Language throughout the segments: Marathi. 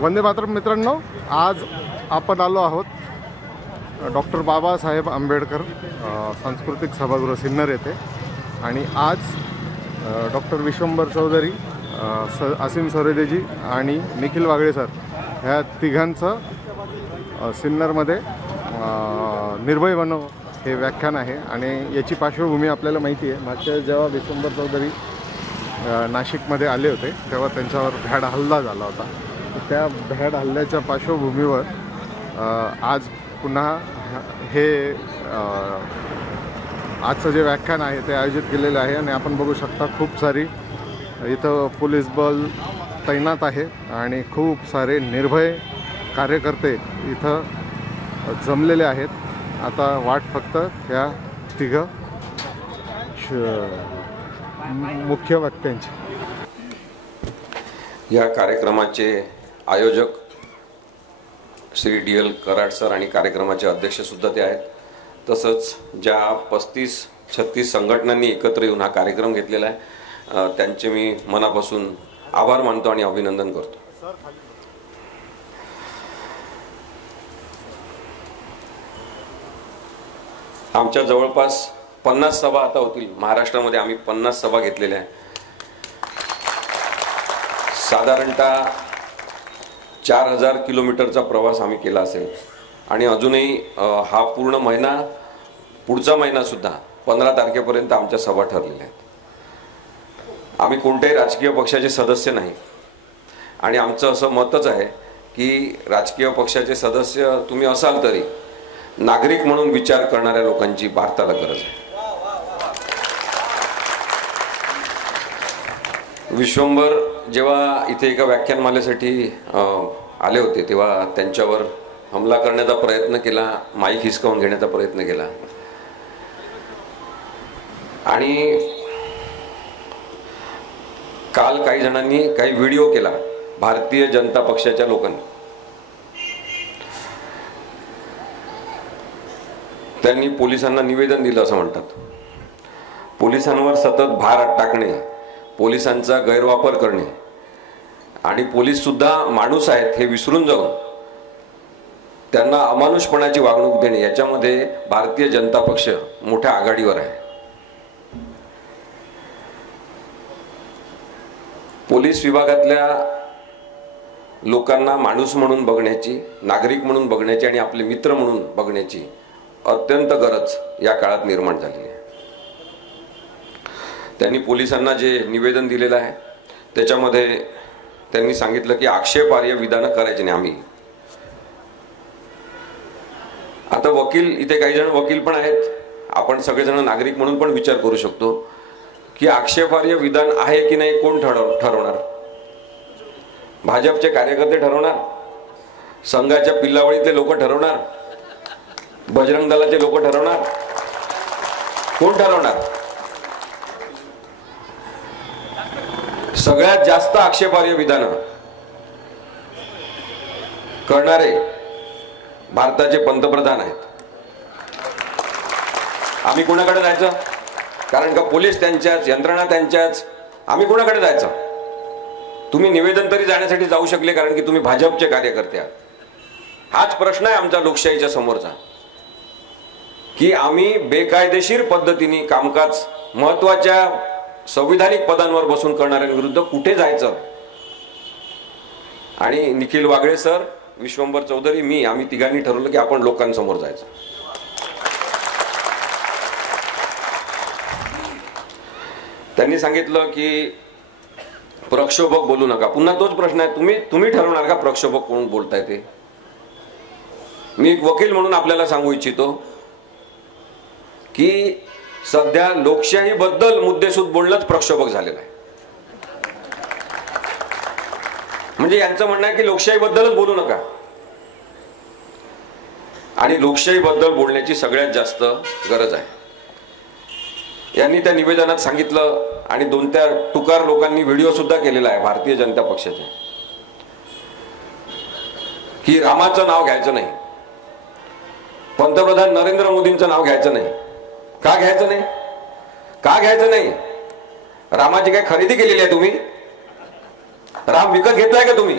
वंदे मातरम मित्रांनो, आज आपण आलो आहोत डॉक्टर बाबासाहेब आंबेडकर सांस्कृतिक सभागृह सिन्नर येथे आणि आज डॉक्टर विश्वंभर चौधरी, असीम सरोदेजी आणि निखिल वागळे सर ह्या तिघांचं सिन्नरमध्ये निर्भय बनव हे व्याख्यान आहे। आणि याची पार्श्वभूमी आपल्याला माहिती आहे। मागच्या जेव्हा विश्वंभर चौधरी नाशिकमध्ये आले होते तेव्हा त्यांच्यावर भ्याड हल्ला झाला होता। त्या भ्याड हल्ल्याच्या पार्श्वभूमीवर आज पुन्हा हे आजचं जे व्याख्यान आहे ते आयोजित केलेलं आहे। आणि आपण बघू शकता खूप सारी इथं पोलीस बल तैनात आहे आणि खूप सारे निर्भय कार्यकर्ते इथं जमलेले आहेत। आता वाट फक्त ह्या तिघ मुख्य वक्त्यांची। या कार्यक्रमाचे आयोजक श्री DL कराड सर आणि कार्यक्रमाचे अध्यक्ष सुद्धा ते आहेत। तसंच ज्या 35-36 संघटनांनी एकत्र येऊन हा कार्यक्रम घेतलेला आहे त्यांचे मी मनापासून आभार मानतो आणि अभिनंदन करतो। आमच्या जवळपास 50 सभा आता होतील महाराष्ट्रामध्ये। आम्ही 50 सभा घेतलेल्या आहे। साधारणतः 4000 किलोमीटरचा प्रवास आम्ही केला असेल आणि अजूनही हा पूर्ण महिना, पुढचा महिना सुद्धा 15 तारखेपर्यंत आमच्या सभा ठरलेल्या आहेत। आम्ही कोणत्याही राजकीय पक्षाचे सदस्य नाही आणि आमचं असं मतच आहे की राजकीय पक्षाचे सदस्य तुम्ही असाल तरी नागरिक म्हणून विचार करणाऱ्या लोकांची भारताला गरज आहे। विश्वंभर जेव्हा इथे एका व्याख्यानमालेसाठी आले होते तेव्हा त्यांच्यावर हमला करण्याचा प्रयत्न केला, माईक हिसकावून घेण्याचा प्रयत्न केला आणि काल काही जणांनी काही व्हिडिओ केला भारतीय जनता पक्षाच्या लोकांनी। त्यांनी पोलिसांना निवेदन दिलं असं म्हणतात। पोलिसांवर सतत भार टाकणे, पोलिसांचा गैरवापर करणे आणि पोलीस सुद्धा माणूस आहेत हे विसरून जाऊन त्यांना अमानुषपणाची वागणूक देणे, याच्यामध्ये भारतीय जनता पक्ष मोठ्या आघाडीवर आहे। पोलीस विभागातल्या लोकांना माणूस म्हणून बघण्याची, नागरिक म्हणून बघण्याची आणि आपले मित्र म्हणून बघण्याची अत्यंत गरज या काळात निर्माण झाली आहे। त्यांनी पोलिसांना जे निवेदन दिलेलं आहे त्याच्यामध्ये त्यांनी सांगितलं की आक्षेपार्ह विधानं करायची नाही। आम्ही आता वकील, इथे काही जण वकील पण आहेत, आपण सगळेजण नागरिक म्हणून पण विचार करू शकतो की आक्षेपार्ह विधान आहे की नाही कोण ठरवणार? भाजपचे कार्यकर्ते ठरवणार? संघाच्या पिल्लावळीतले लोक ठरवणार? बजरंग दलाचे लोक ठरवणार? कोण ठरवणार? सगळ्यात जास्त आक्षेपार्ह विधानं करणारे भारताचे पंतप्रधान आहेत। आम्ही कोणाकडे जायचं? कारण का पोलीस त्यांच्याच, यंत्रणा त्यांच्याच, आम्ही कोणाकडे जायचं? तुम्ही निवेदन तरी जाण्यासाठी जाऊ शकले कारण की तुम्ही भाजपचे कार्यकर्ते आहात। हाच प्रश्न आहे आमचा लोकशाहीच्या समोरचा की आम्ही बेकायदेशीर पद्धतीने कामकाज महत्वाच्या संविधानिक पदांवर बसून करणाऱ्यांविरुद्ध कुठे जायचं? आणि निखिल वागळे सर, विश्वंभर चौधरी, मी, आम्ही तिघांनी ठरवलं की आपण लोकांसमोर जायचं। त्यांनी सांगितलं की प्रक्षोभक बोलू नका। पुन्हा तोच प्रश्न आहे, तुम्ही ठरवणार का प्रक्षोभक कोण बोलताय ते? मी एक वकील म्हणून आपल्याला सांगू इच्छितो की सध्या लोकशाही बद्दल मुद्देसूद बोलणंच प्रक्षोभक झालेलं आहे। म्हणजे यांचं म्हणणं आहे की लोकशाही बद्दलच बोलू नका आणि लोकशाही बद्दल बोलण्याची सगळ्यात जास्त गरज आहे। यांनी त्या निवेदनात सांगितलं आणि 2-4 टुकार लोकांनी व्हिडिओ सुद्धा केलेला आहे भारतीय जनता पक्षाचे की रामाचं नाव घ्यायचं नाही, पंतप्रधान नरेंद्र मोदींचं नाव घ्यायचं नाही। का घ्यायचं नाही? का घ्यायचं नाही? रामाची काय खरेदी केलेली आहे तुम्ही? राम विकत घेतलाय का तुम्ही?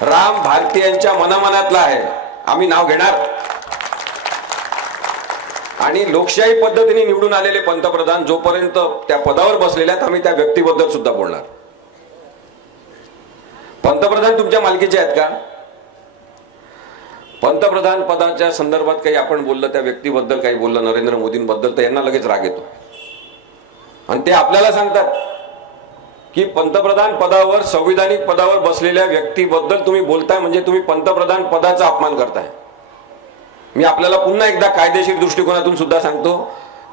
राम भारतीयांच्या मनामनातला आहे, आम्ही नाव घेणार. आणि लोकशाही पद्धतीने निवडून आलेले पंतप्रधान जोपर्यंत त्या पदावर बसलेले आहेत, आम्ही त्या व्यक्तीबद्दल सुद्धा बोलणार. पंतप्रधान तुमच्या मालकीचे आहेत का? पंतप्रधान पदाच्या संदर्भात काही आपण बोललं, त्या व्यक्तीबद्दल काही बोललं, नरेंद्र मोदींबद्दल, तर यांना लगेच राग येतो. आणि ते आपल्याला सांगतात की पंतप्रधान पदावर, संविधानिक पदावर बसलेल्या व्यक्तीबद्दल तुम्ही बोलताय म्हणजे तुम्ही पंतप्रधान पदाचा अपमान करताय. मी आपल्याला पुन्हा एकदा कायदेशीर दृष्टिकोनातून सुद्धा सांगतो,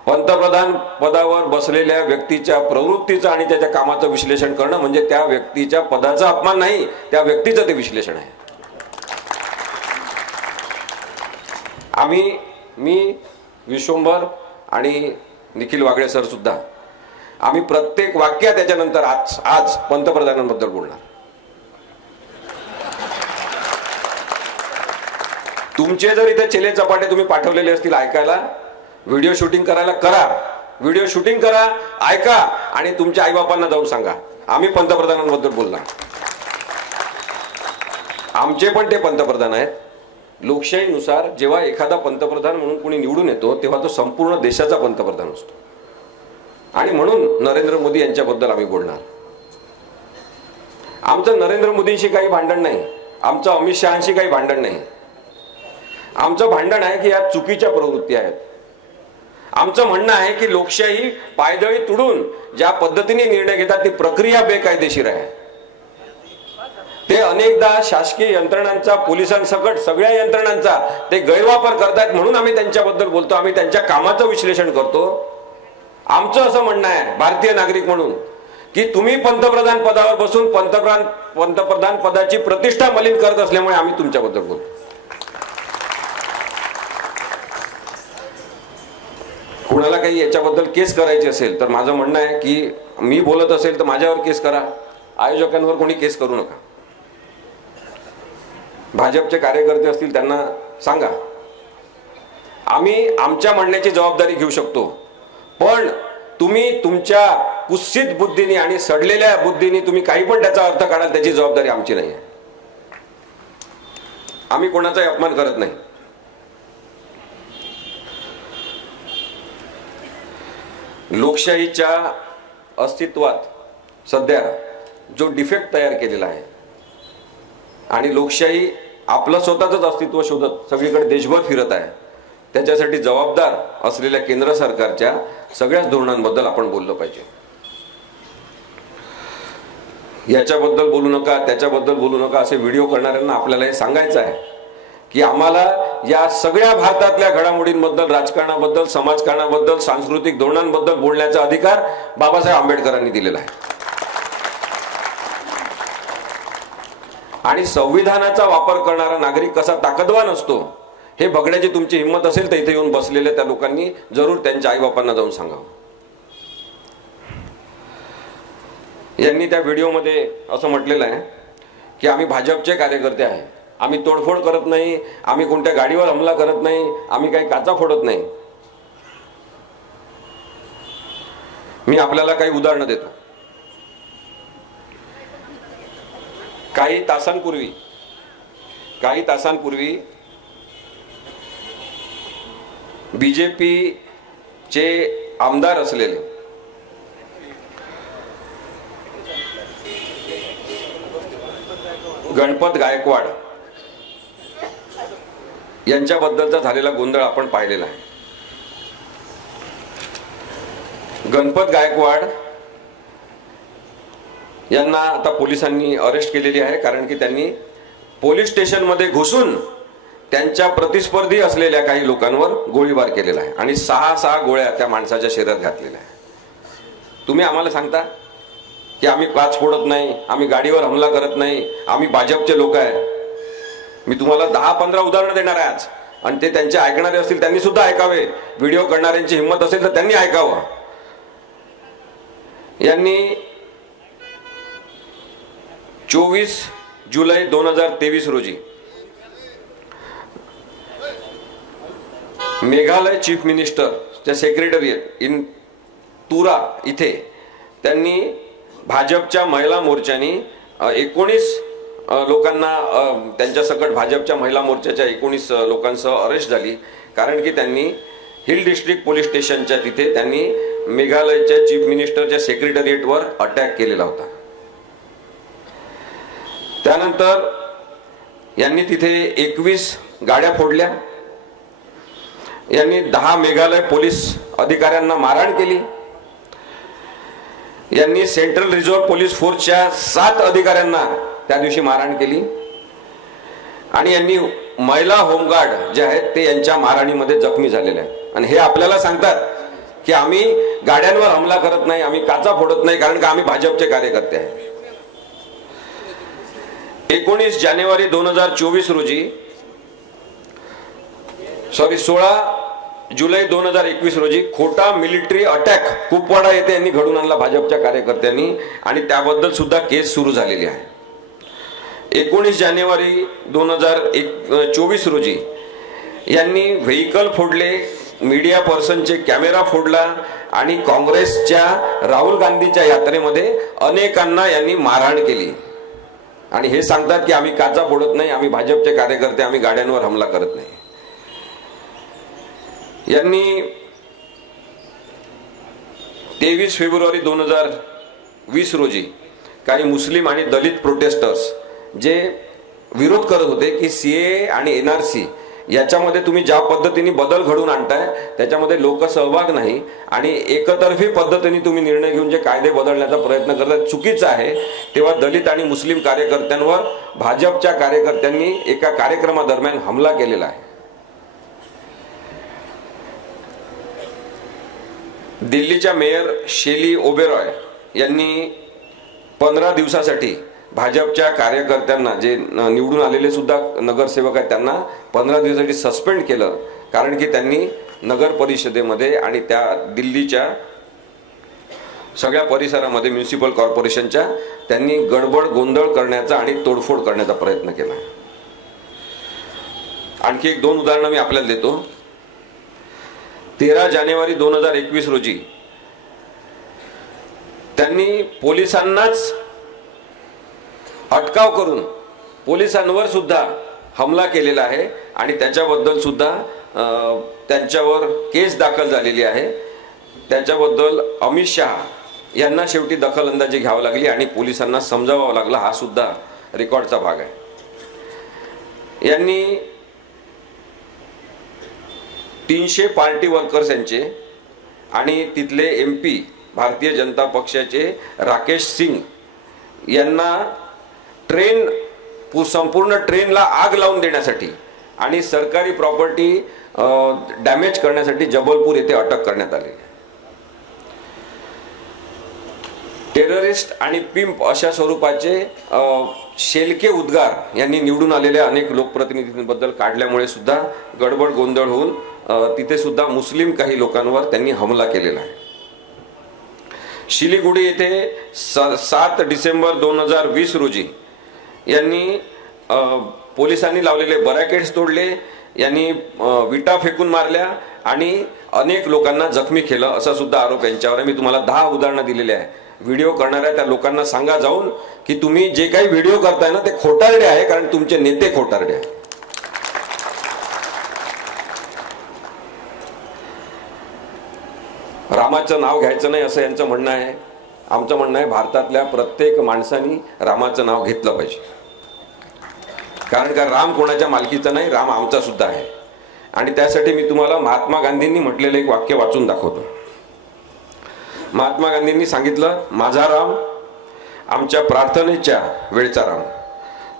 पंतप्रधान पदावर बसलेल्या व्यक्तीच्या प्रवृत्तीचं आणि त्याच्या कामाचं विश्लेषण करणं म्हणजे त्या व्यक्तीच्या पदाचा अपमान नाही, त्या व्यक्तीचं ते विश्लेषण आहे. मी विश्वंभर आणि निखिल वागळे सर सुद्धा आम्ही प्रत्येक वाक्यात त्याच्यानंतर आज पंतप्रधानांबद्दल बोलणार. तुमचे जर इथे चेले चपाटे तुम्ही पाठवलेले असतील ऐकायला, व्हिडिओ शूटिंग करायला करा, व्हिडिओ शूटिंग करा, ऐका आणि तुमच्या आईबापांना जाऊन सांगा आम्ही पंतप्रधानांबद्दल बोलणार. आमचे पण ते पंतप्रधान आहेत. लोकशाहीनुसार जेव्हा एखादा पंतप्रधान म्हणून कोणी निवडून येतो तेव्हा तो संपूर्ण देशाचा पंतप्रधान असतो. आणि म्हणून नरेंद्र मोदी यांच्याबद्दल आम्ही बोलणार. आमचं नरेंद्र मोदींशी काही भांडण नाही, आमचं अमित शहांशी काही भांडण नाही. आमचं भांडण आहे की या चुकीच्या प्रवृत्ती आहेत. आमचं म्हणणं आहे की लोकशाही पायदळी तुडून ज्या पद्धतीने निर्णय घेतात ती प्रक्रिया बेकायदेशीर आहे. ते अनेकदा शासकीय यंत्रणांचा, पोलिसांसकट सगळ्या यंत्रणांचा ते गैरवापर करतात. म्हणून आम्ही त्यांच्याबद्दल बोलतो, आम्ही त्यांच्या कामाचं विश्लेषण करतो. आमचं असं म्हणणं आहे भारतीय नागरिक म्हणून की तुम्ही पंतप्रधान पदावर बसून पंतप्रधान पदाची प्रतिष्ठा मलिन करत असल्यामुळे आम्ही तुमच्याबद्दल बोलतो. कुणाला काही याच्याबद्दल केस करायची असेल तर माझं म्हणणं आहे की मी बोलत असेल तर माझ्यावर केस करा, आयोजकांवर कोणी केस करू नका. भाजपचे कार्यकर्ते असतील त्यांना सांगा, आम्ही आमच्या म्हणण्याची जबाबदारी घेऊ शकतो, पण तुम्ही तुमच्या कुत्सित बुद्धीने आणि सडलेल्या बुद्धीने तुम्ही काही पण त्याचा अर्थ काढाल त्याची जबाबदारी आमची नाही आहे. आम्ही कोणाचाही अपमान करत नाही. लोकशाहीच्या अस्तित्वात सध्या जो डिफेक्ट तयार केलेला आहे आणि लोकशाही आपलं स्वतःच अस्तित्व शोधत सगळीकडे देशभर फिरत आहे, त्याच्यासाठी जबाबदार असलेल्या केंद्र सरकारच्या सगळ्याच धोरणांबद्दल आपण बोललं पाहिजे. याच्याबद्दल बोलू नका, त्याच्याबद्दल बोलू नका असे व्हिडिओ करणाऱ्यांना आपल्याला हे सांगायचं आहे की आम्हाला या सगळ्या भारतातल्या घडामोडींबद्दल, राजकारणाबद्दल, समाजकारणाबद्दल, सांस्कृतिक धोरणांबद्दल बोलण्याचा अधिकार बाबासाहेब आंबेडकरांनी दिलेला आहे. आणि संविधानाचा वापर करणारा नागरिक कसा ताकदवान असतो हे बघण्याची तुमची हिंमत असेल तर इथे येऊन बसलेल्या त्या लोकांनी जरूर त्यांच्या आईबापांना जाऊन सांगावं. यांनी त्या व्हिडिओमध्ये असं म्हटलेलं आहे की आम्ही भाजपचे कार्यकर्ते आहे, आम्ही तोडफोड करत नाही, आम्ही कोणत्या गाडीवर हमला करत नाही, आम्ही काही काचा फोडत नाही. मी आपल्याला काही उदाहरणं देतो. काही तासांपूर्वी बीजेपीचे आमदार असलेले गणपत गायकवाड यांच्याबद्दलचा झालेला गोंधळ आपण पाहिलेला आहे. गणपत गायकवाड यांना आता पोलिसांनी अरेस्ट केलेली आहे, कारण की त्यांनी पोलीस स्टेशनमध्ये घुसून त्यांच्या प्रतिस्पर्धी असलेल्या काही लोकांवर गोळीबार केलेला आहे आणि 6 गोळ्या त्या माणसाच्या शरीरात घातलेल्या आहे. तुम्ही आम्हाला सांगता की आम्ही काच फोडत नाही, आम्ही गाडीवर हमला करत नाही, आम्ही भाजपचे लोक आहे. मी तुम्हाला 10-15 उदाहरणं देणार आहे आज, आणि ते त्यांचे ऐकणारे असतील त्यांनी सुद्धा ऐकावे. व्हिडिओ करणाऱ्यांची हिंमत असेल तर त्यांनी ऐकावं. यांनी 24 जुलै 2023 रोजी मेघालय चीफ मिनिस्टरच्या सेक्रेटरिएट इन तुरा इथे त्यांनी भाजपच्या महिला मोर्चानी 19 लोकांना त्यांच्या सकट भाजपच्या महिला मोर्चाच्या 19 लोकांसह अरेस्ट झाली, कारण की त्यांनी हिल डिस्ट्रिक्ट पोलीस स्टेशनच्या तिथे त्यांनी मेघालयच्या चीफ मिनिस्टरच्या सेक्रेटरिएटवर अटॅक केलेला होता. त्यानंतर यांनी तिथे 21 गाड्या फोडल्या, यांनी 10 मेघालय पोलीस अधिकाऱ्यांना मारहाण केली, यांनी सेंट्रल रिझर्व्ह पोलीस फोर्सच्या 7 अधिकाऱ्यांना त्या दिवशी मारहाण केली आणि यांनी महिला होमगार्ड जे आहेत ते यांच्या मारहाणीमध्ये जखमी झालेले आहेत. आणि हे आपल्याला सांगतात की आम्ही गाड्यांवर हमला करत नाही, आम्ही काचा फोडत नाही, कारण का आम्ही भाजपचे कार्यकर्ते आहे. 19 जानेवारी 2024 रोजी 16 जुलै 2021 रोजी खोटा मिलिटरी अटॅक कुपवाडा येथे यांनी घडून आणला भाजपच्या कार्यकर्त्यांनी आणि त्याबद्दल सुद्धा केस सुरू झालेली आहे. 19 जानेवारी 2024 रोजी यांनी व्हेइकल फोडले, मीडिया पर्सनचे कॅमेरा फोडला आणि काँग्रेसच्या राहुल गांधीच्या यात्रेमध्ये अनेकांना यांनी मारहाण केली आणि हे सांगतात की आम्ही काचा फोडत नाही, आम्ही भाजपचे कार्यकर्ते, आम्ही गाड्यांवर हमला करत नाही. यांनी 23 फेब्रुवारी 2020 रोजी काही मुस्लिम आणि दलित प्रोटेस्टर्स जे विरोध करत होते की सीए आणि एनआरसी याच्यामध्ये तुम्ही ज्या पद्धतीने बदल घडवून आणताय त्याच्यामध्ये लोकसहभाग नाही आणि एकतर्फी पद्धतीने तुम्ही निर्णय घेऊन जे कायदे बदलण्याचा प्रयत्न करताय चुकीचं आहे, तेव्हा दलित आणि मुस्लिम कार्यकर्त्यांवर भाजपच्या कार्यकर्त्यांनी एका कार्यक्रमादरम्यान हमला केलेला आहे. दिल्लीच्या मेयर शेली ओबेरॉय यांनी 15 दिवसासाठी भाजपच्या कार्यकर्त्यांना जे निवडून आलेले सुद्धा नगरसेवक आहेत त्यांना 15 दिवसासाठी सस्पेंड केलं, कारण की त्यांनी नगर परिषदेमध्ये आणि त्या दिल्लीच्या सगळ्या परिसरामध्ये म्युनिसिपल कॉर्पोरेशनच्या त्यांनी गडबड गोंधळ करण्याचा आणि तोडफोड करण्याचा प्रयत्न केला. आणखी 1-2 उदाहरणं मी आपल्याला देतो. 13 जानेवारी 2021 रोजी त्यांनी पोलिसांनाच अटकाव करून पोलिसांवर सुद्धा हमला केलेला आहे आणि त्याच्याबद्दल सुद्धा त्यांच्यावर केस दाखल झालेली आहे. त्याच्याबद्दल अमित शहा यांना शेवटी दखलंदाजी घ्यावी लागली आणि पोलिसांना समजावावं लागलं, हा सुद्धा रेकॉर्डचा भाग आहे. यांनी 300 पार्टी वर्कर्स यांचे आणि तिथले MP भारतीय जनता पक्षाचे राकेश सिंग यांना संपूर्ण ट्रेनला आग लावून देण्यासाठी आणि सरकारी प्रॉपर्टी डॅमेज करण्यासाठी जबलपूर येथे अटक करण्यात आली. टेररिस्ट आणि पिंप अशा स्वरूपाचे शेलके उद्गार यांनी निवडून आलेल्या अनेक लोकप्रतिनिधींबद्दल काढल्यामुळे सुद्धा गडबड गोंधळ होऊन तिथे सुद्धा मुस्लिम काही लोकांवर त्यांनी हमला केलेला आहे. शिलीगुडी येथे 7 डिसेंबर 2020 रोजी यांनी पोलिसांनी लावलेले बॅरिकेड्स तोडले, यांनी विटा फेकून मारल्या आणि अनेक लोकांना जखमी केलं असा सुद्धा आरोप यांच्यावर आहे. मी तुम्हाला 10 उदाहरणं दिलेले आहे. व्हिडिओ करणाऱ्या त्या लोकांना सांगा जाऊन की तुम्ही जे काही व्हिडिओ करताय ना ते खोटारडे आहे, कारण तुमचे नेते खोटारडे आहे. रामाचं नाव घ्यायचं नाही असं यांचं म्हणणं आहे. आमचं म्हणणं आहे भारतातल्या प्रत्येक माणसाने रामाचं नाव घेतलं पाहिजे, कारण का राम कोणाच्या मालकीचा नाही, राम आमचा सुद्धा आहे. आणि त्यासाठी मी तुम्हाला महात्मा गांधींनी म्हटलेलं एक वाक्य वाचून दाखवतो. महात्मा गांधींनी सांगितलं, माझा राम आमच्या प्रार्थनेच्या वेळचा राम,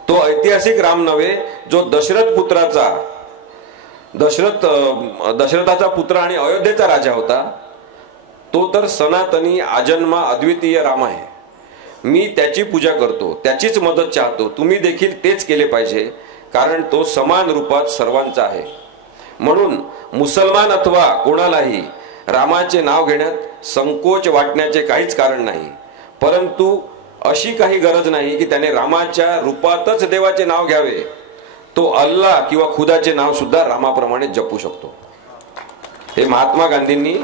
तो ऐतिहासिक राम नव्हे जो दशरथाचा पुत्र आणि अयोध्येचा राजा होता, तो तर सनातनी आजन्मा अद्वितीय राम आहे. मी त्याची पूजा करतो, त्याचीच मदत चाहतो. तुम्ही देखील तेच केले पाहिजे, कारण तो समान रूपात सर्वांचा आहे. म्हणून मुसलमान अथवा कोणालाही रामाचे नाव घेण्यात संकोच वाटण्याचे काहीच कारण नाही, परंतु अशी काही गरज नाही की त्याने रामाच्या रूपातच देवाचे नाव घ्यावे. तो अल्लाह किंवा खुदाचे नाव सुद्धा रामाप्रमाणे जपू शकतो. हे महात्मा गांधींनी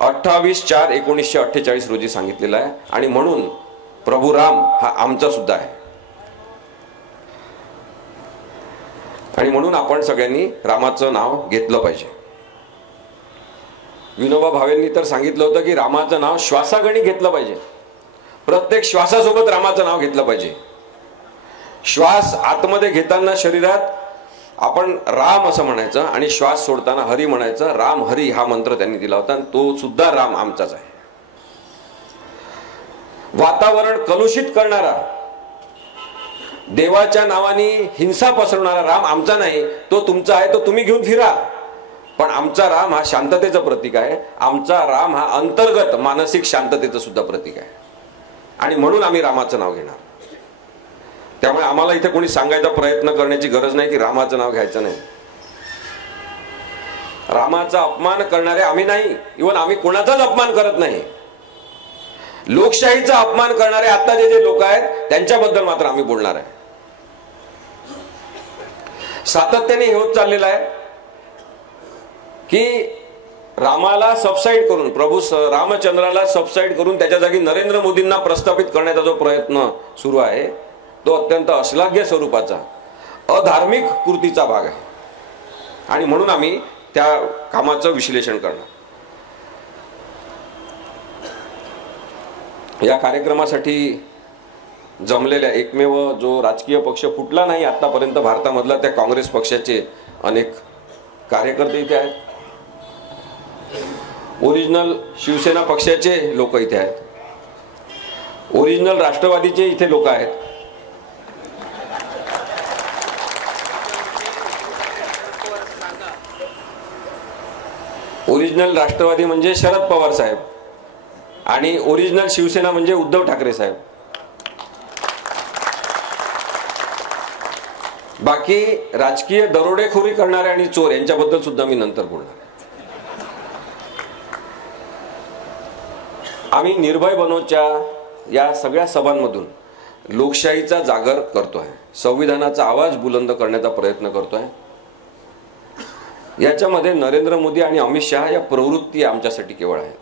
28/4/1948 रोजी सांगितलेलं आहे. आणि म्हणून प्रभू राम हा आमचा सुद्धा आहे. आणि म्हणून आपण सगळ्यांनी रामाचं नाव घेतलं पाहिजे. विनोबा भावेंनी तर सांगितलं होतं की रामाचं नाव श्वासागणी घेतलं पाहिजे. प्रत्येक श्वासासोबत रामाचं नाव घेतलं पाहिजे. श्वास आतमध्ये घेताना शरीरात आपण राम असं म्हणायचं आणि श्वास सोडताना हरी म्हणायचं. राम हरी हा मंत्र त्यांनी दिला होता आणि तो सुद्धा राम आमचाच आहे. वातावरण कलुषित करणारा, देवाच्या नावाने हिंसा पसरवणारा राम आमचा नाही, तो तुमचा आहे. तो तुम्ही घेऊन फिरा. पण आमचा राम हा शांततेचं प्रतीक आहे. आमचा राम हा अंतर्गत मानसिक शांततेचं सुद्धा प्रतीक आहे. आणि म्हणून आम्ही रामाचं नाव घेणार. त्यामुळे आम्हाला इथे कोणी सांगायचा प्रयत्न करण्याची गरज नाही की रामाचं नाव घ्यायचं नाही. रामाचा अपमान करणारे आम्ही नाही. इव्हन आम्ही कोणाचाच अपमान करत नाही. लोकशाहीचा अपमान करणारे आता जे लोक आहेत त्यांच्याबद्दल मात्र आम्ही बोलणार आहे. सातत्याने हे होत चाललेलं आहे की रामाला सबसाइड करून, प्रभू रामचंद्राला सबसाइड करून त्याच्या जागी नरेंद्र मोदींना प्रस्थापित करण्याचा जो प्रयत्न सुरू आहे तो अत्यंत अश्लाघ्य स्वरूपाचा, अधार्मिक कृतीचा भाग आहे. आणि म्हणून आम्ही त्या कामाचं विश्लेषण करणार. या कार्यक्रमासाठी जमलेल्या एकमेव जो राजकीय पक्ष फुटला नाही आतापर्यंत भारतामधला, त्या काँग्रेस पक्षाचे अनेक कार्यकर्ते इथे आहेत. ओरिजिनल शिवसेना पक्षाचे लोक इथे आहेत. ओरिजिनल राष्ट्रवादीचे इथे लोक आहेत. ओरिजिनल राष्ट्रवादी म्हणजे शरद पवार साहेब आणि ओरिजिनल शिवसेना म्हणजे उद्धव ठाकरे साहेब. बाकी राजकीय दरोडेखोरी करणारे आणि चोर यांच्याबद्दल सुद्धा मी नंतर बोलणार. आम्ही निर्भय बनोच्या या सगळ्या सभांमधून लोकशाहीचा जागर करतोय, संविधानाचा आवाज बुलंद करण्याचा प्रयत्न करतोय. याच्यामध्ये नरेंद्र मोदी आणि अमित शहा या प्रवृत्ती आमच्यासाठी केवळ आहेत.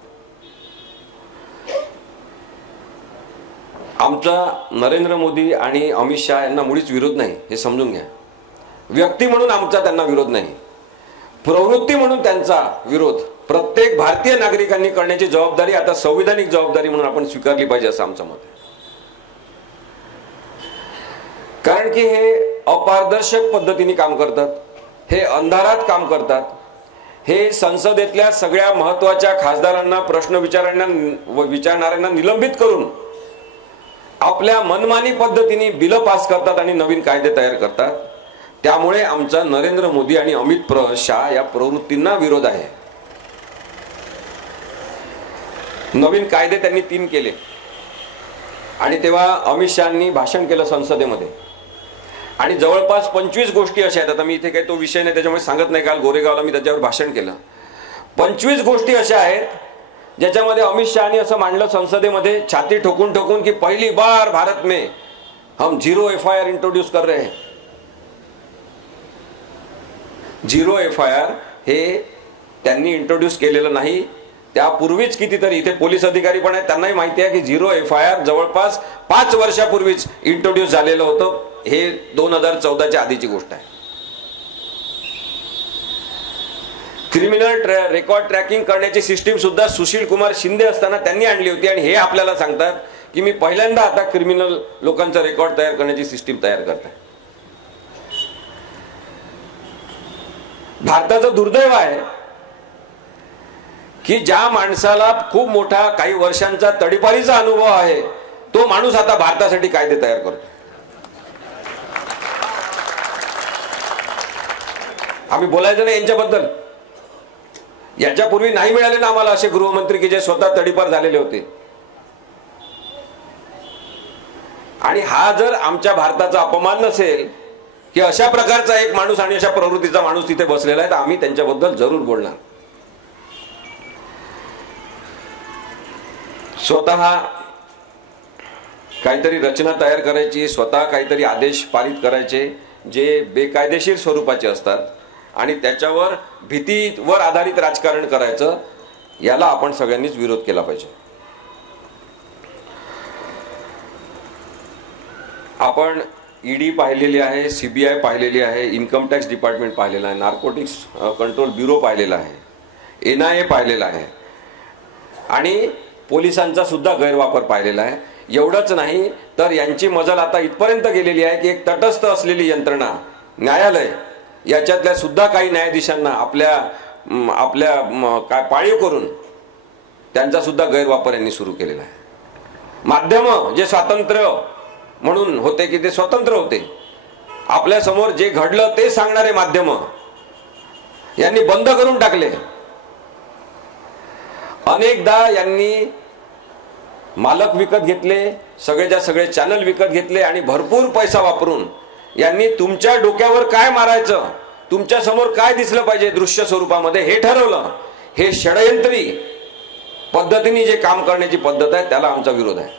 आमचा नरेंद्र मोदी आणि अमित शहा यांना मुळीच विरोध नाही, हे समजून घ्या. व्यक्ती म्हणून आमचा त्यांना विरोध नाही, प्रवृत्ती म्हणून त्यांचा विरोध प्रत्येक भारतीय नागरिकांनी करण्याची जबाबदारी आता संविधानिक जबाबदारी म्हणून आपण स्वीकारली पाहिजे असं आमचं मत आहे. कारण की हे अपारदर्शक पद्धतीने काम करतात, हे अंधारात काम करतात, हे संसदेतल्या सगळ्या महत्वाच्या खासदारांना, प्रश्न विचारणाऱ्यांना निलंबित करून आपल्या मनमानी पद्धतीने बिलं पास करतात आणि नवीन कायदे तयार करतात. त्यामुळे आमचा नरेंद्र मोदी आणि अमित शहा या प्रवृत्तींना विरोध आहे. नवीन कायदे त्यांनी 3 केले आणि तेव्हा अमित शहानी भाषण केलं संसदेमध्ये आणि जवळपास 25 गोष्टी अशा आहेत. आता मी इथे काही तो विषय नाही त्याच्यामुळे सांगत नाही. काल गोरेगावला मी त्याच्यावर भाषण केलं. 25 गोष्टी अशा आहेत ज्याच्यामध्ये अमित शहानी असं मांडलं संसदेमध्ये छाती ठोकून ठोकून की पहली बार भारत में हम 0 FIR इंट्रोड्यूस कर रहे हैं. 0 FIR हे त्यांनी इंट्रोड्यूस केलेलं नाही. त्यापूर्वीच कितीतरी इथे पोलीस अधिकारी पण आहेत, त्यांनाही माहिती आहे की 0 FIR जवळपास 5 वर्षापूर्वीच इंट्रोड्यूस झालेलं होतं. हे 2014च्या आधीची गोष्ट आहे. क्रिमिनल रेकॉर्ड ट्रॅकिंग करण्याची सिस्टीम सुद्धा सुशील कुमार शिंदे असताना त्यांनी आणली होती आणि हे आपल्याला सांगतात की मी पहिल्यांदा आता क्रिमिनल लोकांचा रेकॉर्ड तयार करण्याची सिस्टीम तयार करताय. भारताचं दुर्दैव आहे की ज्या माणसाला खूप मोठा काही वर्षांचा तडीपारीचा अनुभव आहे तो माणूस आता भारतासाठी कायदे तयार करतो. आम्ही बोलायचं नाही यांच्याबद्दल. याच्यापूर्वी नाही मिळाले ना आम्हाला असे गृहमंत्री की जे स्वतः तडीपार झालेले होते. आणि हा जर आमच्या भारताचा अपमान नसेल की अशा प्रकारचा एक माणूस आणि अशा प्रवृत्तीचा माणूस तिथे बसलेला आहे तर आम्ही त्यांच्याबद्दल जरूर बोलणार. स्वतः काहीतरी रचना तयार करायची, स्वतः काहीतरी आदेश पारित करायचे जे बेकायदेशीर स्वरूपाचे असतात आणि त्याच्यावर भीतीवर आधारित राजकारण करायचं, याला आपण सगळ्यांनीच विरोध केला पाहिजे. आपण ईडी पाहिलेली आहे, CBI पाहिलेली आहे, इन्कम टॅक्स डिपार्टमेंट पाहिलेला आहे, नार्कोटिक्स कंट्रोल ब्युरो पाहिलेला आहे, NIA पाहिलेला आहे आणि पोलिसांचा सुद्धा गैरवापर पाहिलेला आहे. एवढंच नाही तर यांची मजल आता इथपर्यंत गेलेली आहे की एक तटस्थ असलेली यंत्रणा न्यायालय याच्यातल्या सुद्धा काही न्यायाधीशांना आपल्या काय पाळीव करून त्यांचा सुद्धा गैरवापर यांनी सुरू केलेला आहे. माध्यम जे स्वातंत्र्य म्हणून होते की ते स्वतंत्र होते, आपल्या समोर जे घडलं ते सांगणारे माध्यम यांनी बंद करून टाकले. अनेकदा यांनी मालक विकत घेतले, सगळेच्या सगळे चॅनल विकत घेतले आणि भरपूर पैसा वापरून यांनी तुमच्या डोक्यावर काय मारायचं, तुमच्या समोर काय दिसलं पाहिजे दृश्य स्वरूपामध्ये हे ठरवलं. हे षडयंत्री पद्धतीने जे काम करण्याची पद्धत आहे त्याला आमचा विरोध आहे.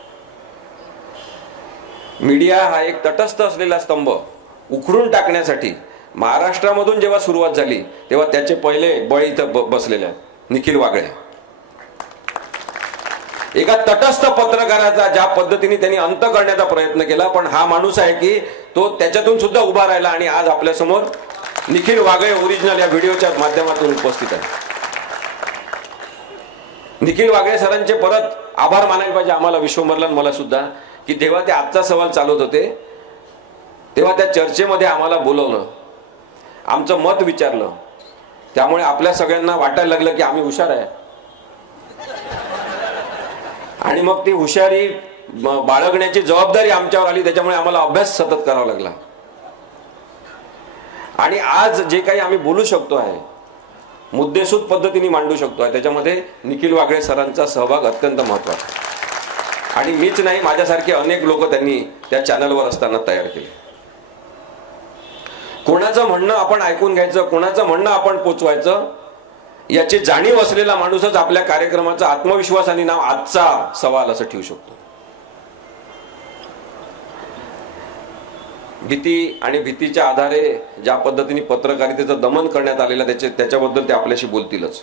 मीडिया हा एक तटस्थ असलेला स्तंभ उखडून टाकण्यासाठी महाराष्ट्रामधून जेव्हा सुरुवात झाली तेव्हा त्याचे पहिले बळी इथं बसलेले आहेत. निखिल वागळे एका तटस्थ पत्रकाराचा ज्या पद्धतीने त्यांनी अंत करण्याचा प्रयत्न केला, पण हा माणूस आहे की तो त्याच्यातून सुद्धा उभा राहिला आणि आज आपल्या समोर निखिल वागळे ओरिजिनल या व्हिडिओच्या माध्यमातून उपस्थित आहे. निखिल वागळे सरांचे परत आभार मानायला पाहिजे आम्हाला, विश्वंभरला मला सुद्धा, की जेव्हा ते आजचा सवाल चालवत होते तेव्हा त्या चर्चेमध्ये आम्हाला बोलवलं, आमचं मत विचारलं. त्यामुळे आपल्या सगळ्यांना वाटायला लागलं की आम्ही हुशार आहे आणि मग ती हुशारी बाळगण्याची जबाबदारी आमच्यावर आली. त्याच्यामुळे आम्हाला अभ्यास सतत करावा लागला आणि आज जे काही आम्ही बोलू शकतो आहे, मुद्देसूद पद्धतीने मांडू शकतो आहे, त्याच्यामध्ये निखिल वागळे सरांचा सहभाग अत्यंत महत्त्वाचा. आणि मीच नाही, माझ्यासारखे अनेक लोक त्यांनी त्या चॅनलवर असताना तयार केले. कोणाचं म्हणणं आपण ऐकून घ्यायचं, कोणाचं म्हणणं आपण पोचवायचं याची जाणीव असलेला माणूसच आपल्या कार्यक्रमाचा आत्मविश्वासाने नाव आजचा सवाल असं ठेवू शकतो. भीती आणि भीतीच्या आधारे ज्या पद्धतीने पत्रकारितेचं दमन करण्यात आलेलं त्याच्याबद्दल ते आपल्याशी बोलतीलच.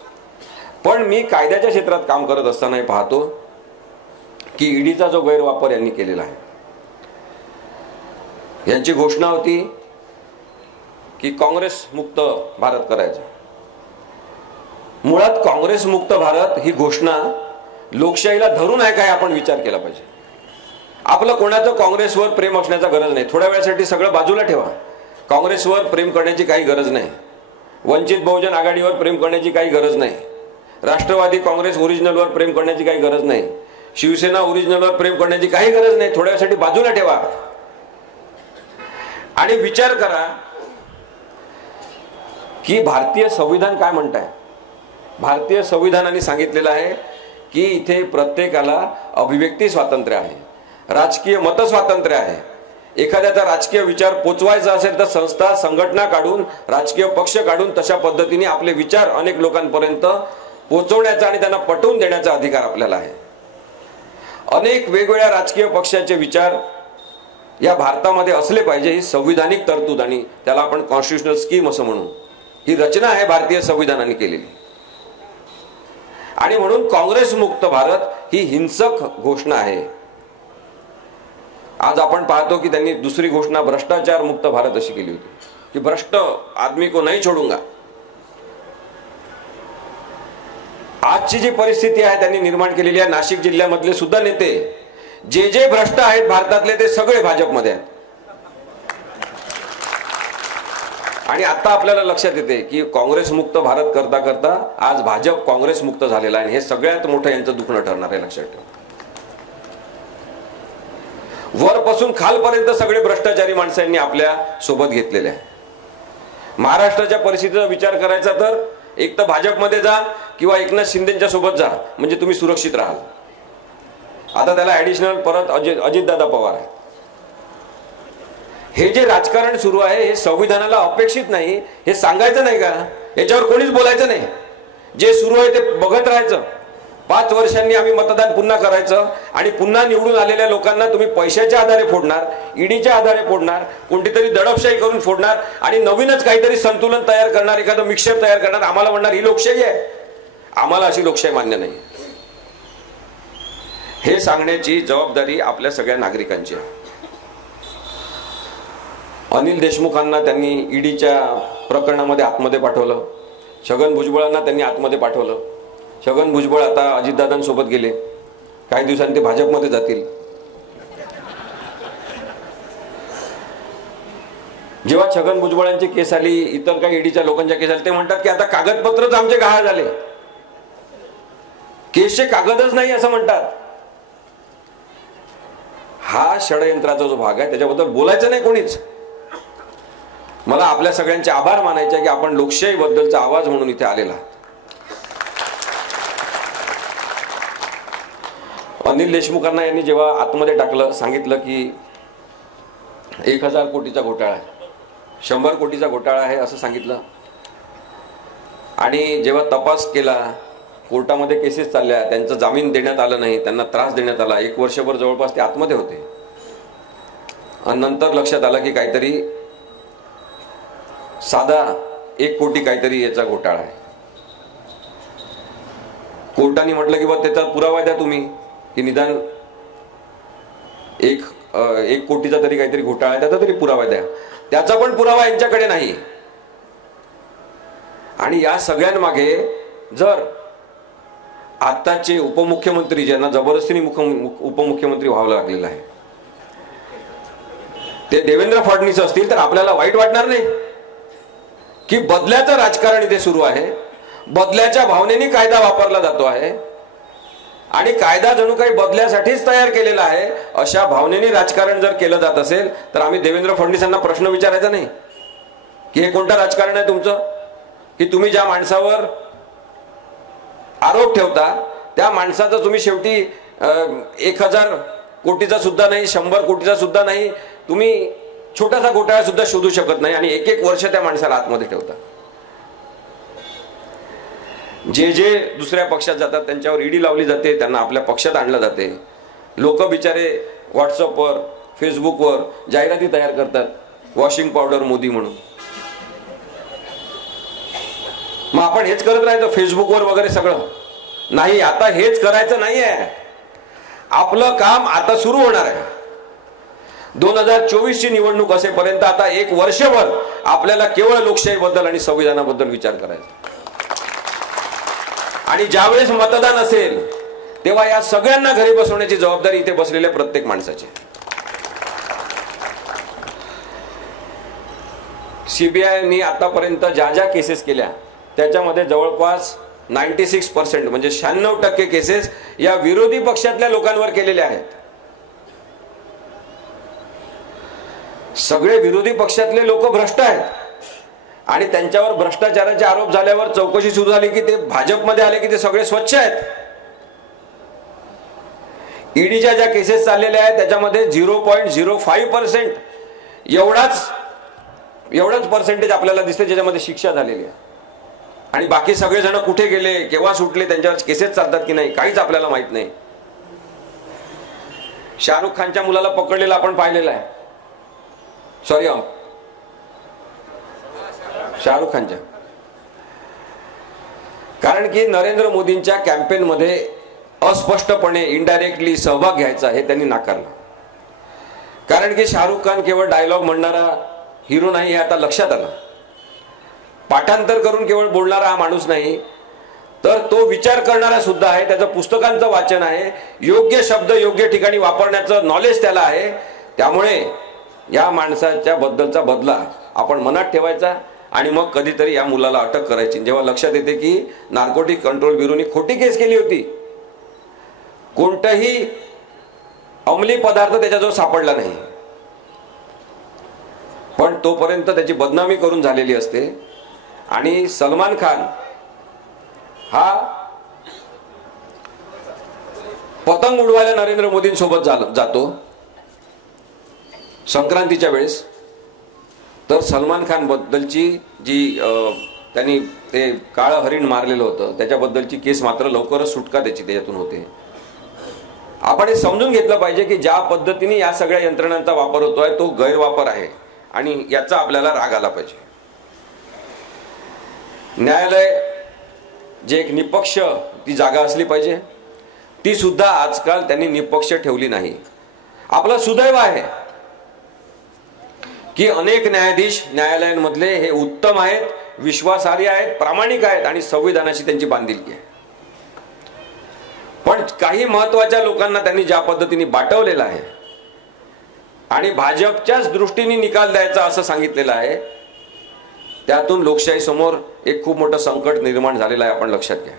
पण मी कायद्याच्या क्षेत्रात काम करत असताना पाहतो की ईडीचा जो गैरवापर यांनी केलेला आहे, यांची घोषणा होती की काँग्रेस मुक्त भारत करायचं. मुळात काँग्रेस मुक्त भारत ही घोषणा लोकशाहीला धरून आहे काय आपण विचार केला पाहिजे. आपलं कोणाचं काँग्रेसवर प्रेम असण्याचा गरज नाही. थोड्या वेळासाठी सगळं बाजूला ठेवा. काँग्रेसवर प्रेम करण्याची काही गरज नाही. वंचित बहुजन आघाडीवर प्रेम करण्याची काही गरज नाही. राष्ट्रवादी काँग्रेस ओरिजिनलवर प्रेम करण्याची काही गरज नाही. शिवसेना ओरिजिनलवर प्रेम करण्याची काही गरज नाही. थोड्या वेळासाठी बाजूला ठेवा आणि विचार करा की भारतीय संविधान काय म्हणताय. भारतीय संविधानाने सांगितलेलं आहे की इथे प्रत्येकाला अभिव्यक्ती स्वातंत्र्य आहे, राजकीय मत स्वातंत्र्य आहे. एखाद्याचा राजकीय विचार पोचवायचा असेल तर संस्था संघटना काढून, राजकीय पक्ष काढून तशा पद्धतीने आपले विचार अनेक लोकांपर्यंत पोचवण्याचा आणि त्यांना पटवून देण्याचा अधिकार आपल्याला आहे. अनेक वेगवेगळ्या राजकीय पक्षाचे विचार या भारतामध्ये असले पाहिजे, ही संविधानिक तरतूद आणि त्याला आपण कॉन्स्टिट्युशनल स्कीम असं म्हणू, ही रचना आहे भारतीय संविधानाने केलेली. आणि म्हणून काँग्रेस मुक्त भारत ही हिंसक घोषणा आहे. आज आपण पाहतो की त्यांनी दुसरी घोषणा भ्रष्टाचार मुक्त भारत अशी केली होती की भ्रष्ट आदमी को नहीं छोडूंगा. आजची जी परिस्थिती आहे त्यांनी निर्माण केलेली आहे, नाशिक जिल्ह्यामधले सुद्धा नेते जे जे भ्रष्ट आहेत भारतातले ते सगळे भाजपमध्ये आहेत. आणि आता आपल्याला लक्षात येते की काँग्रेस मुक्त भारत करता करता आज भाजप काँग्रेस मुक्त झालेला आहे. हे सगळ्यात मोठं यांचं दुखणं ठरणार आहे, लक्षात ठेवा. वरपासून खालपर्यंत सगळे भ्रष्टाचारी माणसांनी आपल्या सोबत घेतलेले आहे. महाराष्ट्राच्या परिस्थितीचा विचार करायचा तर एक तर भाजपमध्ये जा किंवा एकनाथ शिंदेच्या सोबत जा, म्हणजे तुम्ही सुरक्षित राहाल. आता त्याला ऍडिशनल परत अजितदादा पवार आहे. हे जे राजकारण सुरू आहे हे संविधानाला अपेक्षित नाही, हे सांगायचं नाही का, याच्यावर कोणीच बोलायचं नाही. जे सुरू आहे ते बघत राहायचं. 5 वर्षांनी आम्ही मतदान पुन्हा करायचं आणि पुन्हा निवडून आलेल्या लोकांना तुम्ही पैशाच्या आधारे फोडणार, ईडीच्या आधारे फोडणार, कोणतीतरी दडपशाही करून फोडणार आणि नवीनच काहीतरी संतुलन तयार करणार, एखादं मिक्सर तयार करणार. आम्हाला म्हणणार ही लोकशाही आहे. आम्हाला अशी लोकशाही मान्य नाही. हे सांगण्याची जबाबदारी आपल्या सगळ्या नागरिकांची आहे. अनिल देशमुखांना त्यांनी ईडीच्या प्रकरणामध्ये आतमध्ये पाठवलं. छगन भुजबळांना त्यांनी आतमध्ये पाठवलं. छगन भुजबळ आता अजितदादांसोबत गेले, काही दिवसांनी ते भाजपमध्ये जातील. जेव्हा छगन भुजबळांची केस आली, इतर काही ईडीच्या लोकांच्या केस आली, ते म्हणतात की आता कागदपत्रच आमचे गहाळ झाले, केसचे कागदच नाही असं म्हणतात. हा षडयंत्राचा जो भाग आहे त्याच्याबद्दल बोलायचं नाही कोणीच. मला आपल्या सगळ्यांचे आभार मानायचे की आपण लोकशाही बद्दलचा आवाज म्हणून इथे आलेला. अनिल देशमुखांना यांनी जेव्हा आतमध्ये टाकलं, सांगितलं की 1000 कोटीचा घोटाळा आहे, 100 कोटीचा घोटाळा आहे असं सांगितलं. आणि जेव्हा तपास केला, कोर्टामध्ये केसेस चालल्या, त्यांचा जामीन देण्यात आला नाही, त्यांना त्रास देण्यात आला. 1 वर्षभर जवळपास ते आतमध्ये होते. आणि नंतर लक्षात आलं की काहीतरी साधा 1 कोटी काहीतरी याचा घोटाळा आहे. कोर्टाने म्हटलं की बा त्याचा पुरावा द्या तुम्ही, की निदान 1 कोटीचा तरी काहीतरी घोटाळा आहे, त्याचा तरी पुरावा द्या. त्याचा पण पुरावा यांच्याकडे नाही. आणि या सगळ्यांमागे जर आताचे उपमुख्यमंत्री, ज्यांना जबरदस्तीने उपमुख्यमंत्री व्हावं लागलेलं आहे, ते देवेंद्र फडणवीस असतील तर आपल्याला वाईट वाटणार नाही की बदल्याचं राजकारण इथे सुरू आहे. बदल्याच्या भावनेने कायदा वापरला जातो आहे आणि कायदा जणू काही बदल्यासाठीच तयार केलेला आहे. अशा भावनेने राजकारण जर केलं जात असेल तर आम्ही देवेंद्र फडणवीसांना प्रश्न विचारायचा नाही की हे कोणतं राजकारण आहे तुमचं, की तुम्ही ज्या माणसावर आरोप ठेवता त्या माणसाचं तुम्ही शेवटी 1000 कोटीचा सुद्धा नाही, 100 कोटीचा सुद्धा नाही, तुम्ही छोटासा घोटाळा सुद्धा शोधू शकत नाही आणि 1 वर्ष त्या माणसाला आतमध्ये ठेवता. जे दुसऱ्या पक्षात जातात त्यांच्यावर ईडी लावली जाते, त्यांना आपल्या पक्षात आणलं जाते. लोक बिचारे व्हॉट्सअपवर, फेसबुकवर जाहिराती तयार करतात, वॉशिंग पावडर मोदी म्हणून. मग आपण हेच करत राहायचं फेसबुकवर वगैरे सगळं? नाही, आता हेच करायचं नाहीये. आपलं काम आता सुरू होणार आहे. 2024 ची निवडणूक असेपर्यंत आता 1 वर्षभर आपल्याला केवळ लोकशाहीबद्दल आणि संविधानाबद्दल विचार करायचा. आणि ज्यावेळेस मतदान असेल तेव्हा या सगळ्यांना घरी बसवण्याची जबाबदारी इथे बसलेल्या प्रत्येक माणसाची. सीबीआयनी आतापर्यंत ज्या केसेस केल्या त्याच्यामध्ये जवळपास 96% म्हणजे 96% केसेस या विरोधी पक्षातल्या लोकांवर केलेल्या आहेत. सगळे विरोधी पक्षातले लोक भ्रष्ट आहेत आणि त्यांच्यावर भ्रष्टाचाराचे आरोप झाल्यावर चौकशी सुरू झाली की ते भाजपमध्ये आले की ते सगळे स्वच्छ आहेत. ईडीच्या ज्या केसेस चाललेल्या आहेत त्याच्यामध्ये 0.05% एवढाच पर्सेंटेज आपल्याला दिसते ज्याच्यामध्ये शिक्षा झालेली आहे. आणि बाकी सगळे जण कुठे गेले, केव्हा सुटले, त्यांच्यावर केसेस चालतात की नाही काहीच आपल्याला माहित नाही. शाहरुख खानच्या मुलाला पकडलेलं आपण पाहिलेलं आहे. सॉरी, शाहरुख खानच्या. कारण की नरेंद्र मोदींच्या कॅम्पेन मध्ये अस्पष्टपणे इनडायरेक्टली सहभाग घ्यायचा हे त्यांनी नाकारलं. कारण की शाहरुख खान केवळ डायलॉग म्हणणारा हिरो नाही हे आता लक्षात आलं. पाठांतर करून केवळ बोलणारा हा माणूस नाही, तर तो विचार करणारा सुद्धा आहे. त्याचं पुस्तकांचं वाचन आहे, योग्य शब्द योग्य ठिकाणी वापरण्याचं नॉलेज त्याला आहे. त्यामुळे या माणसाच्या बद्दलचा बदला आपण मनात ठेवायचा आणि मग कधीतरी या मुलाला अटक करायची. जेव्हा लक्षात येते की नार्कोटिक कंट्रोल ब्युरोने खोटी केस केली होती, कोणताही अंमली पदार्थ त्याच्याजवळ सापडला नाही, पण तोपर्यंत त्याची बदनामी करून झालेली असते. आणि सलमान खान हा पतंग उडवायला नरेंद्र मोदींसोबत जातो संक्रांतीच्या वेळेस. तर सलमान खान बद्दलची जी त्यांनी ते काळं हरिण मारलेलं होतं त्याच्याबद्दलची केस मात्र लवकरच सुटका त्याच्यातून होते. आपण हे समजून घेतलं पाहिजे की ज्या पद्धतीने या सगळ्या यंत्रणांचा वापर होतोय तो गैरवापर आहे आणि याचा आपल्याला राग आला पाहिजे. न्यायालय जे एक निपक्ष ती जागा असली पाहिजे, ती सुद्धा आजकाल त्यांनी निपक्ष ठेवली नाही. आपलं सुदैव आहे की अनेक न्यायाधीश न्यायालयांमधले हे उत्तम आहेत, विश्वासार्ह आहेत, प्रामाणिक आहेत आणि संविधानाशी त्यांची बांधिलकी आहे. पण काही महत्वाच्या लोकांना त्यांनी ज्या पद्धतीने बाटवलेलं आहे आणि भाजपच्याच दृष्टीने निकाल द्यायचा असं सांगितलेलं आहे, त्यातून लोकशाही समोर एक खूप मोठं संकट निर्माण झालेलं आहे. आपण लक्षात घ्या.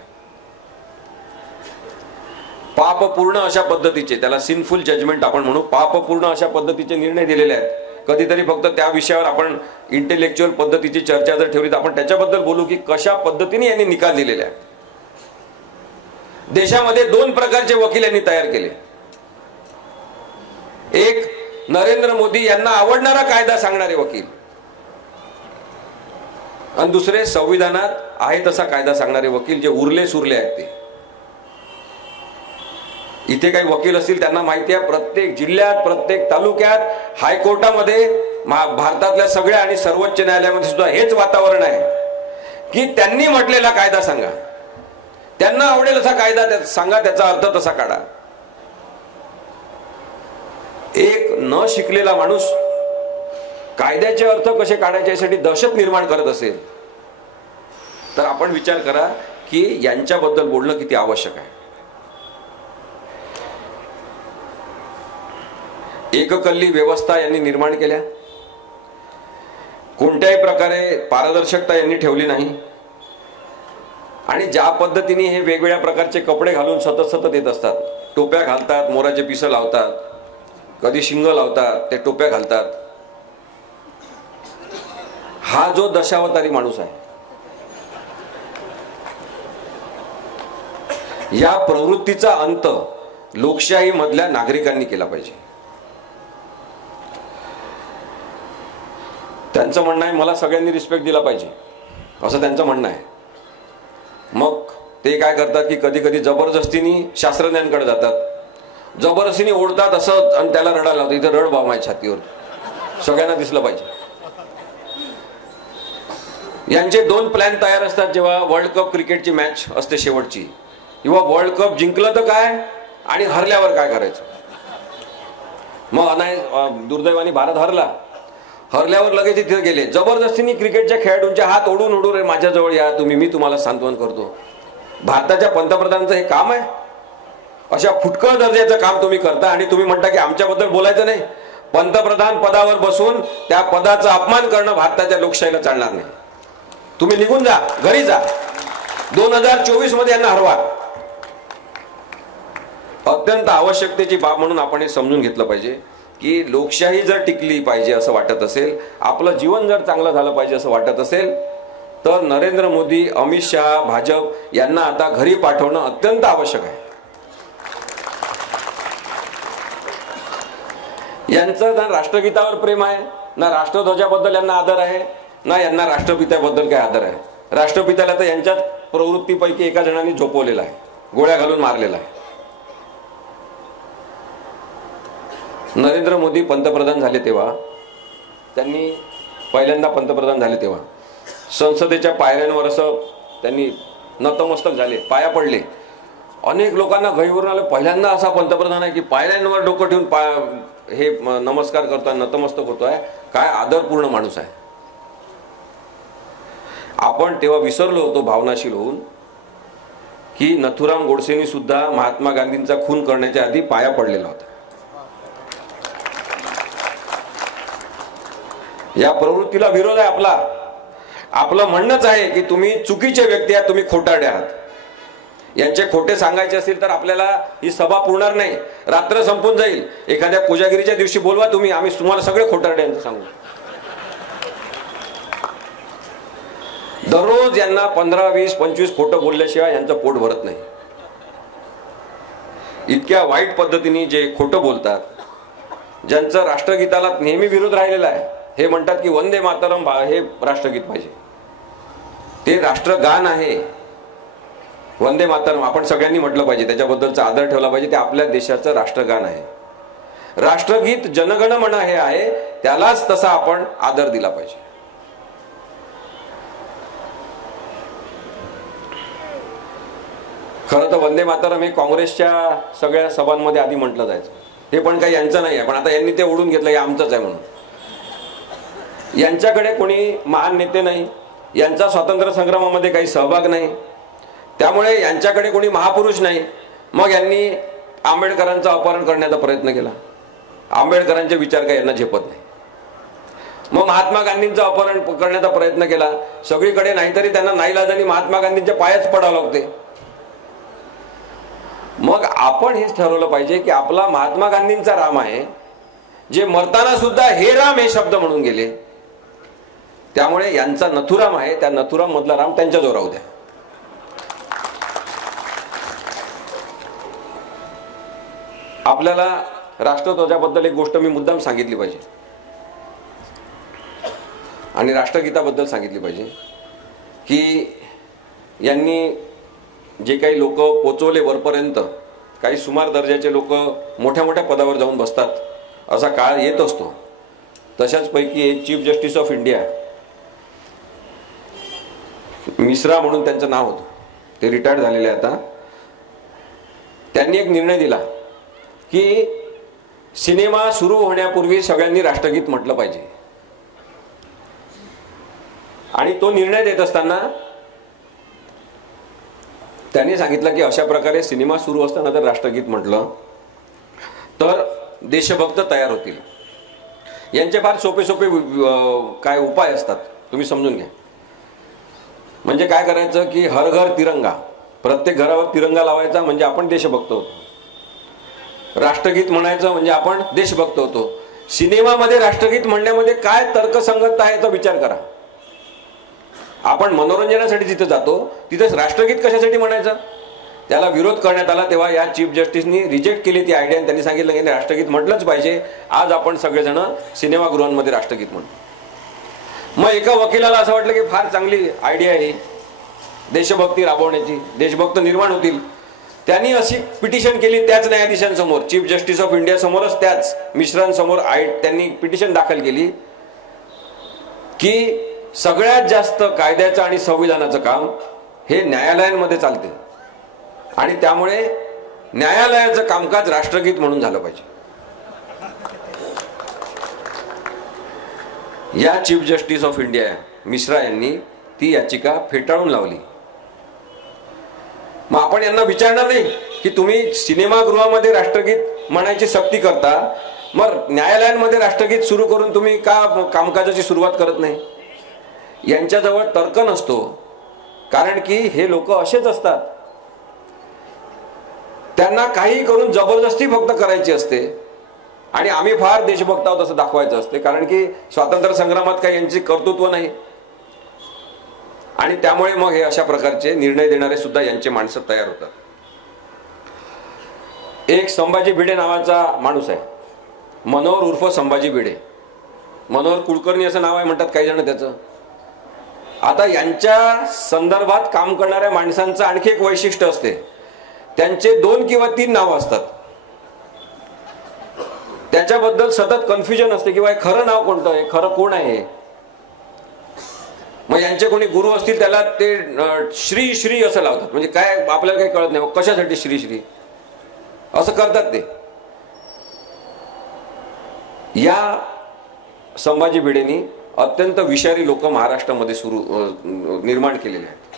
पापपूर्ण अशा पद्धतीचे, त्याला सिनफुल जजमेंट आपण म्हणू, पापपूर्ण अशा पद्धतीचे निर्णय दिलेले आहेत. कधीतरी फक्त त्या विषयावर आपण इंटेलेक्च्युअल पद्धतीची चर्चा जर ठेवली तर आपण त्याच्याबद्दल बोलू की कशा पद्धतीने यांनी निकाल दिलेले आहेत. देशामध्ये दोन प्रकारचे वकील यांनी तयार केले. एक नरेंद्र मोदी यांना आवडणारा कायदा सांगणारे वकील आणि दुसरे संविधानात आहे तसा कायदा सांगणारे वकील, जे उरले सुरले आहेत ते. इथे काही वकील असतील त्यांना माहिती आहे, प्रत्येक जिल्ह्यात, प्रत्येक तालुक्यात, हायकोर्टामध्ये, भारतातल्या सगळ्या आणि सर्वोच्च न्यायालयामध्ये सुद्धा हेच वातावरण आहे की त्यांनी म्हटलेला कायदा सांगा, त्यांना आवडेल असा कायदा सांगा, त्याचा अर्थ तसा काढा. एक न शिकलेला माणूस कायद्याचे अर्थ कसे काढायचे यासाठी दहशत निर्माण करत असेल तर आपण विचार करा की यांच्याबद्दल बोलणं किती आवश्यक आहे. एककल्ली व्यवस्था यांनी निर्माण केल्या. कोणत्याही प्रकारे पारदर्शकता यांनी ठेवली नाही आणि ज्या पद्धतीने हे वेगवेगळ्या प्रकारचे कपडे घालून सतत येत असतात, टोप्या घालतात, मोराचे पिसं लावतात, कधी शिंग लावतात, ते टोप्या घालतात. हा जो दशावतारी माणूस आहे, या प्रवृत्तीचा अंत लोकशाही मधल्या नागरिकांनी केला पाहिजे. त्यांचं म्हणणं आहे मला सगळ्यांनी रिस्पेक्ट दिला पाहिजे असं त्यांचं म्हणणं आहे. मग ते काय करतात की कधी कधी जबरदस्तीने शास्त्रज्ञांकडे जातात, जबरदस्तीने ओढतात असं आणि त्याला रडायला लावतात. इथे रड बाब माझ्या छातीवर, सगळ्यांना दिसलं पाहिजे. यांचे दोन प्लॅन तयार असतात जेव्हा वर्ल्ड कप क्रिकेटची मॅच असते शेवटची, किंवा वर्ल्ड कप जिंकलं तर काय आणि हरल्यावर काय करायचं. मग दुर्दैवाने भारत हरल्यावर लगेच तिथे गेले, जबरदस्तीने क्रिकेटच्या खेळाडूंचे हात ओढून माझ्याजवळ या तुम्ही, मी तुम्हाला सांत्वन करतो. भारताच्या पंतप्रधानांचं हे काम आहे? अशा फुटकळ दर्जाचं काम तुम्ही करता आणि तुम्ही म्हणता की आमच्याबद्दल बोलायचं नाही. पंतप्रधान पदावर बसून त्या पदाचा अपमान करणं भारताच्या लोकशाहीला चालणार नाही. तुम्ही निघून जा, घरी जा. 2024 मध्ये यांना हरवा. अत्यंत आवश्यकतेची बाब म्हणून आपण हे समजून घेतलं पाहिजे की लोकशाही जर टिकली पाहिजे असं वाटत असेल, आपलं जीवन जर चांगलं झालं पाहिजे असं वाटत असेल तर नरेंद्र मोदी, अमित शहा, भाजप यांना आता घरी पाठवणं अत्यंत आवश्यक आहे. यांचं ना राष्ट्रगीतावर प्रेम आहे, ना राष्ट्रध्वजाबद्दल यांना आदर आहे, ना यांना राष्ट्रपित्याबद्दल काय आदर आहे. राष्ट्रपित्याला तर यांच्याच प्रवृत्तीपैकी एका जणांनी झोपवलेला आहे, गोळ्या घालून मारलेला आहे. नरेंद्र मोदी पंतप्रधान झाले तेव्हा, त्यांनी पहिल्यांदा पंतप्रधान झाले तेव्हा संसदेच्या पायऱ्यांवर असं त्यांनी नतमस्तक झाले, पाया पडले. अनेक लोकांना गैरवरून आलं, पहिल्यांदा असा पंतप्रधान आहे की पायऱ्यांवर डोकं ठेवून हे नमस्कार करतोय, नतमस्तक होतोय. काय आदरपूर्ण माणूस आहे. आपण तेव्हा विसरलो होतो भावनाशील होऊन की नथुराम गोडसेंनी सुद्धा महात्मा गांधींचा खून करण्याच्या आधी पाया पडलेला होता. या प्रवृत्तीला विरोध आहे आपला. आपलं म्हणणंच आहे की तुम्ही चुकीचे व्यक्ती आहात, तुम्ही खोटारडे आहात. यांचे खोटे सांगायचे असतील तर आपल्याला ही सभा पुरणार नाही, रात्र संपून जाईल. एखाद्या कोजागिरीच्या दिवशी बोलवा तुम्ही, आम्ही तुम्हाला सगळे खोटारडे यांचं सांगू. दररोज यांना 15, 20, 25 खोटं बोलल्याशिवाय यांचं पोट भरत नाही. इतक्या वाईट पद्धतीने जे खोटं बोलतात, ज्यांचं राष्ट्रगीताला नेहमी विरोध राहिलेला आहे, हे म्हणतात की वंदे मातरम हे राष्ट्रगीत पाहिजे. ते राष्ट्रगान आहे. वंदे मातरम आपण सगळ्यांनी म्हटलं पाहिजे, त्याच्याबद्दलचा आदर ठेवला पाहिजे. ते आपल्या देशाचं राष्ट्रगान आहे. राष्ट्रगीत जनगण मन हे आहे, त्यालाच तसा आपण आदर दिला पाहिजे. खरं तर वंदे मातरम हे काँग्रेसच्या सगळ्या सभांमध्ये आधी म्हटलं जायचं. हे पण काही यांचं नाही आहे, पण आता यांनी ते ओढून घेतलं, हे आमचंच आहे म्हणून. यांच्याकडे कोणी महान नेते नाही, यांचा स्वातंत्र्य संग्रामामध्ये काही सहभाग नाही, त्यामुळे यांच्याकडे कोणी महापुरुष नाही. मग यांनी आंबेडकरांचं अपहरण करण्याचा प्रयत्न केला. आंबेडकरांचे विचार काही यांना झेपत नाही. मग महात्मा गांधींचं अपहरण करण्याचा प्रयत्न केला सगळीकडे, नाहीतरी त्यांना नाईलाजाने महात्मा गांधींच्या पायाच पडावं लागते. मग आपण हेच ठरवलं पाहिजे की आपला महात्मा गांधींचा राम आहे, जे मरताना सुद्धा हे राम हे शब्द म्हणून गेले. त्यामुळे यांचा नथुराम आहे, त्या नथुराम मधला राम त्यांच्याजवळ राहू द्या. आपल्याला राष्ट्रध्वजाबद्दल एक गोष्ट मी मुद्दाम सांगितली पाहिजे आणि राष्ट्रगीताबद्दल सांगितली पाहिजे की यांनी जे काही लोक पोचवले वरपर्यंत, काही सुमार दर्जाचे लोक मोठ्या मोठ्या पदावर जाऊन बसतात, असा काळ येत असतो. तशाच पैकी एक chief justice of India Mishra म्हणून त्यांचं नाव होतं, ते रिटायर्ड झालेले आता. त्यांनी एक निर्णय दिला की सिनेमा सुरू होण्यापूर्वी सगळ्यांनी राष्ट्रगीत म्हटलं पाहिजे. आणि तो निर्णय देत असताना त्यांनी सांगितलं की अशा प्रकारे सिनेमा सुरू असताना जर राष्ट्रगीत म्हटलं तर देशभक्त तयार होतील. यांचे फार सोपे सोपे काय उपाय असतात, तुम्ही समजून घ्या. म्हणजे काय करायचं की हर घर तिरंगा, प्रत्येक घरावर तिरंगा लावायचा म्हणजे आपण देशभक्त होतो. राष्ट्रगीत म्हणायचं म्हणजे आपण देशभक्त होतो. सिनेमामध्ये राष्ट्रगीत म्हणण्यामध्ये काय तर्कसंगतता आहे याचा विचार करा. आपण मनोरंजनासाठी जिथे जातो तिथेच राष्ट्रगीत कशासाठी म्हणायचं? त्याला विरोध करण्यात आला. तेव्हा या चीफ जस्टिसनी रिजेक्ट केली ती आयडिया. त्यांनी सांगितलं की राष्ट्रगीत म्हटलंच पाहिजे. आज आपण सगळेजण सिनेमागृहांमध्ये राष्ट्रगीत म्हणतो. मग एका वकिलाला असं वाटलं की फार चांगली आयडिया आहे देशभक्ती राबवण्याची, देशभक्त निर्माण होतील. त्यांनी अशी पिटिशन केली त्याच न्यायाधीशांसमोर, चीफ जस्टिस ऑफ इंडिया समोरच, त्याच मिश्रांसमोर त्यांनी पिटिशन दाखल केली की सगळ्यात जास्त कायद्याचं आणि संविधानाचं काम हे न्यायालयांमध्ये चालते आणि त्यामुळे न्यायालयाचं कामकाज राष्ट्रगीत म्हणून झालं पाहिजे. या chief justice of India Mishra यांनी ती याचिका फेटाळून लावली. मग आपण यांना विचारणार नाही की तुम्ही सिनेमागृहामध्ये राष्ट्रगीत म्हणायची सक्ती करता, मग न्यायालयांमध्ये राष्ट्रगीत सुरू करून तुम्ही का कामकाजाची सुरुवात करत नाही? यांच्याजवळ तर्क नसतो, कारण की हे लोक असेच असतात. त्यांना काही करून जबरदस्ती फक्त करायची असते आणि आम्ही फार देशभक्त आहोत असं दाखवायचं असते, कारण की स्वातंत्र्य संग्रामात काही यांची कर्तृत्व नाही. आणि त्यामुळे मग हे अशा प्रकारचे निर्णय देणारे सुद्धा यांचे माणसं तयार होतात. एक संभाजी भिडे नावाचा माणूस आहे, मनोहर उर्फ संभाजी भिडे. मनोहर कुलकर्णी असं नाव आहे म्हणतात काही जण त्याचं. आता यांच्या संदर्भात काम करणाऱ्या माणसांचं आणखी एक वैशिष्ट्य असते, त्यांचे 2 किंवा 3 नावं असतात. त्याच्याबद्दल सतत कन्फ्युजन असते की खरं नाव कोणतं आहे, खरं कोण आहे. मग यांचे कोणी गुरु असतील त्याला ते श्री श्री असं लावतात, म्हणजे काय आपल्याला काही कळत नाही कशासाठी श्री श्री असं करतात ते. या संभाजी भिडेंनी अत्यंत विषारी लोक महाराष्ट्रामध्ये निर्माण केलेले आहेत.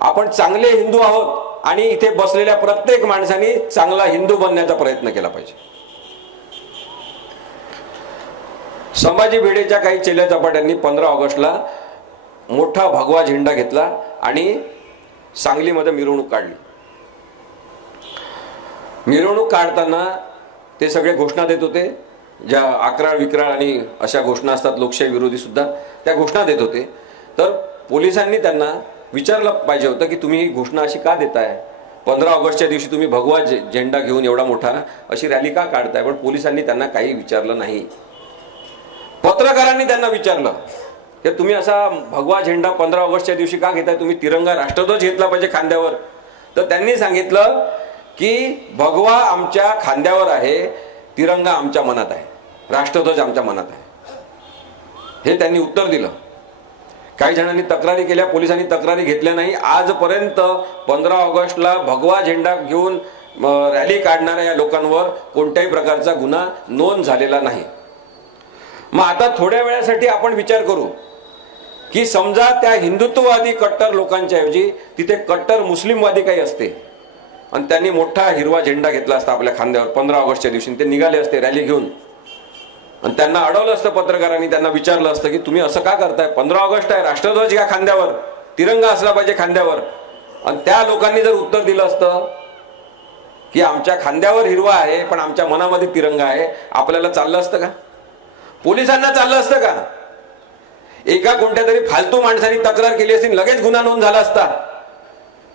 आपण चांगले हिंदू आहोत आणि इथे बसलेल्या प्रत्येक माणसाने चांगला हिंदू बनण्याचा प्रयत्न केला पाहिजे. संभाजी भिडेच्या काही चेल्या चपाट्यांनी 15 ऑगस्टला मोठा भगवा झेंडा घेतला आणि सांगलीमध्ये मिरवणूक काढली. मिरवणूक काढताना ते सगळे घोषणा देत होते, ज्या अकराळ विक्राळ आणि अशा घोषणा असतात लोकशाही विरोधी सुद्धा, त्या घोषणा देत होते. तर पोलिसांनी त्यांना विचारलं पाहिजे होतं की तुम्ही ही घोषणा अशी का देताय? 15 ऑगस्टच्या दिवशी तुम्ही भगवा झेंडा घेऊन एवढा मोठा अशी रॅली का काढताय? पण पोलिसांनी त्यांना काही विचारलं नाही. पत्रकारांनी त्यांना विचारलं की तुम्ही असा भगवा झेंडा 15 ऑगस्टच्या दिवशी का घेताय? तुम्ही तिरंगा राष्ट्रध्वज घेतला पाहिजे खांद्यावर. तर त्यांनी सांगितलं की भगवा आमच्या खांद्यावर आहे, तिरंगा आमच्या मनात आहे, राष्ट्रध्वज आमच्या मनात आहे. हे त्यांनी उत्तर दिलं. काही जणांनी तक्रारी केल्या, पोलिसांनी तक्रारी घेतल्या नाही. आजपर्यंत 15 ऑगस्टला भगवा झेंडा घेऊन रॅली काढणाऱ्या या लोकांवर कोणत्याही प्रकारचा गुन्हा नोंद झालेला नाही. मग आता थोड्या वेळासाठी आपण विचार करू की समजा त्या हिंदुत्ववादी कट्टर लोकांच्या ऐवजी तिथे कट्टर मुस्लिमवादी काही असते आणि त्यांनी मोठा हिरवा झेंडा घेतला असता आपल्या खांद्यावर 15 ऑगस्टच्या दिवशी, ते निघाले असते रॅली घेऊन आणि त्यांना अडवलं असतं पत्रकारांनी, त्यांना विचारलं असतं की तुम्ही असं का करताय, 15 ऑगस्ट आहे, राष्ट्रध्वज घ्या खांद्यावर, तिरंगा असला पाहिजे खांद्यावर. आणि त्या लोकांनी जर उत्तर दिलं असतं की आमच्या खांद्यावर हिरवा आहे पण आमच्या मनामध्ये तिरंगा आहे, आपल्याला चाललं असतं का? पोलिसांना चाललं असतं का? एका कोणत्या तरी फालतू माणसाने तक्रार केली असती, लगेच गुन्हा नोंद झाला असता.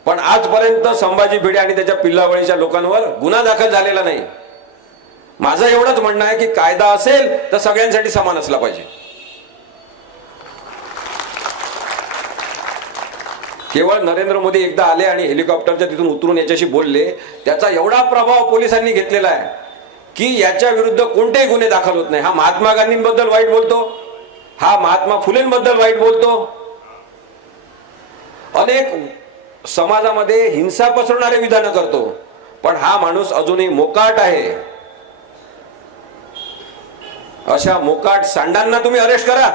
पण आजपर्यंत संभाजी भिडे आणि त्याच्या पिल्लावळीच्या लोकांवर गुन्हा दाखल झालेला नाही. माझं एवढंच म्हणणं आहे की कायदा असेल तर सगळ्यांसाठी समान असला पाहिजे. केवळ नरेंद्र मोदी एकदा आले आणि हेलिकॉप्टरच्या तिथून उतरून याच्याशी बोलले, त्याचा एवढा प्रभाव पोलिसांनी घेतलेला आहे की याच्या विरुद्ध कोणतेही गुन्हे दाखल होत नाही. हा महात्मा गांधींबद्दल वाईट बोलतो, हा महात्मा फुलेंबद्दल वाईट बोलतो, अनेक समाजामध्ये हिंसा पसरवणारे विधान करतो, पण हा माणूस अजूनही मोकाट आहे. अशा मोकाट सांडांना तुम्ही अरेस्ट करा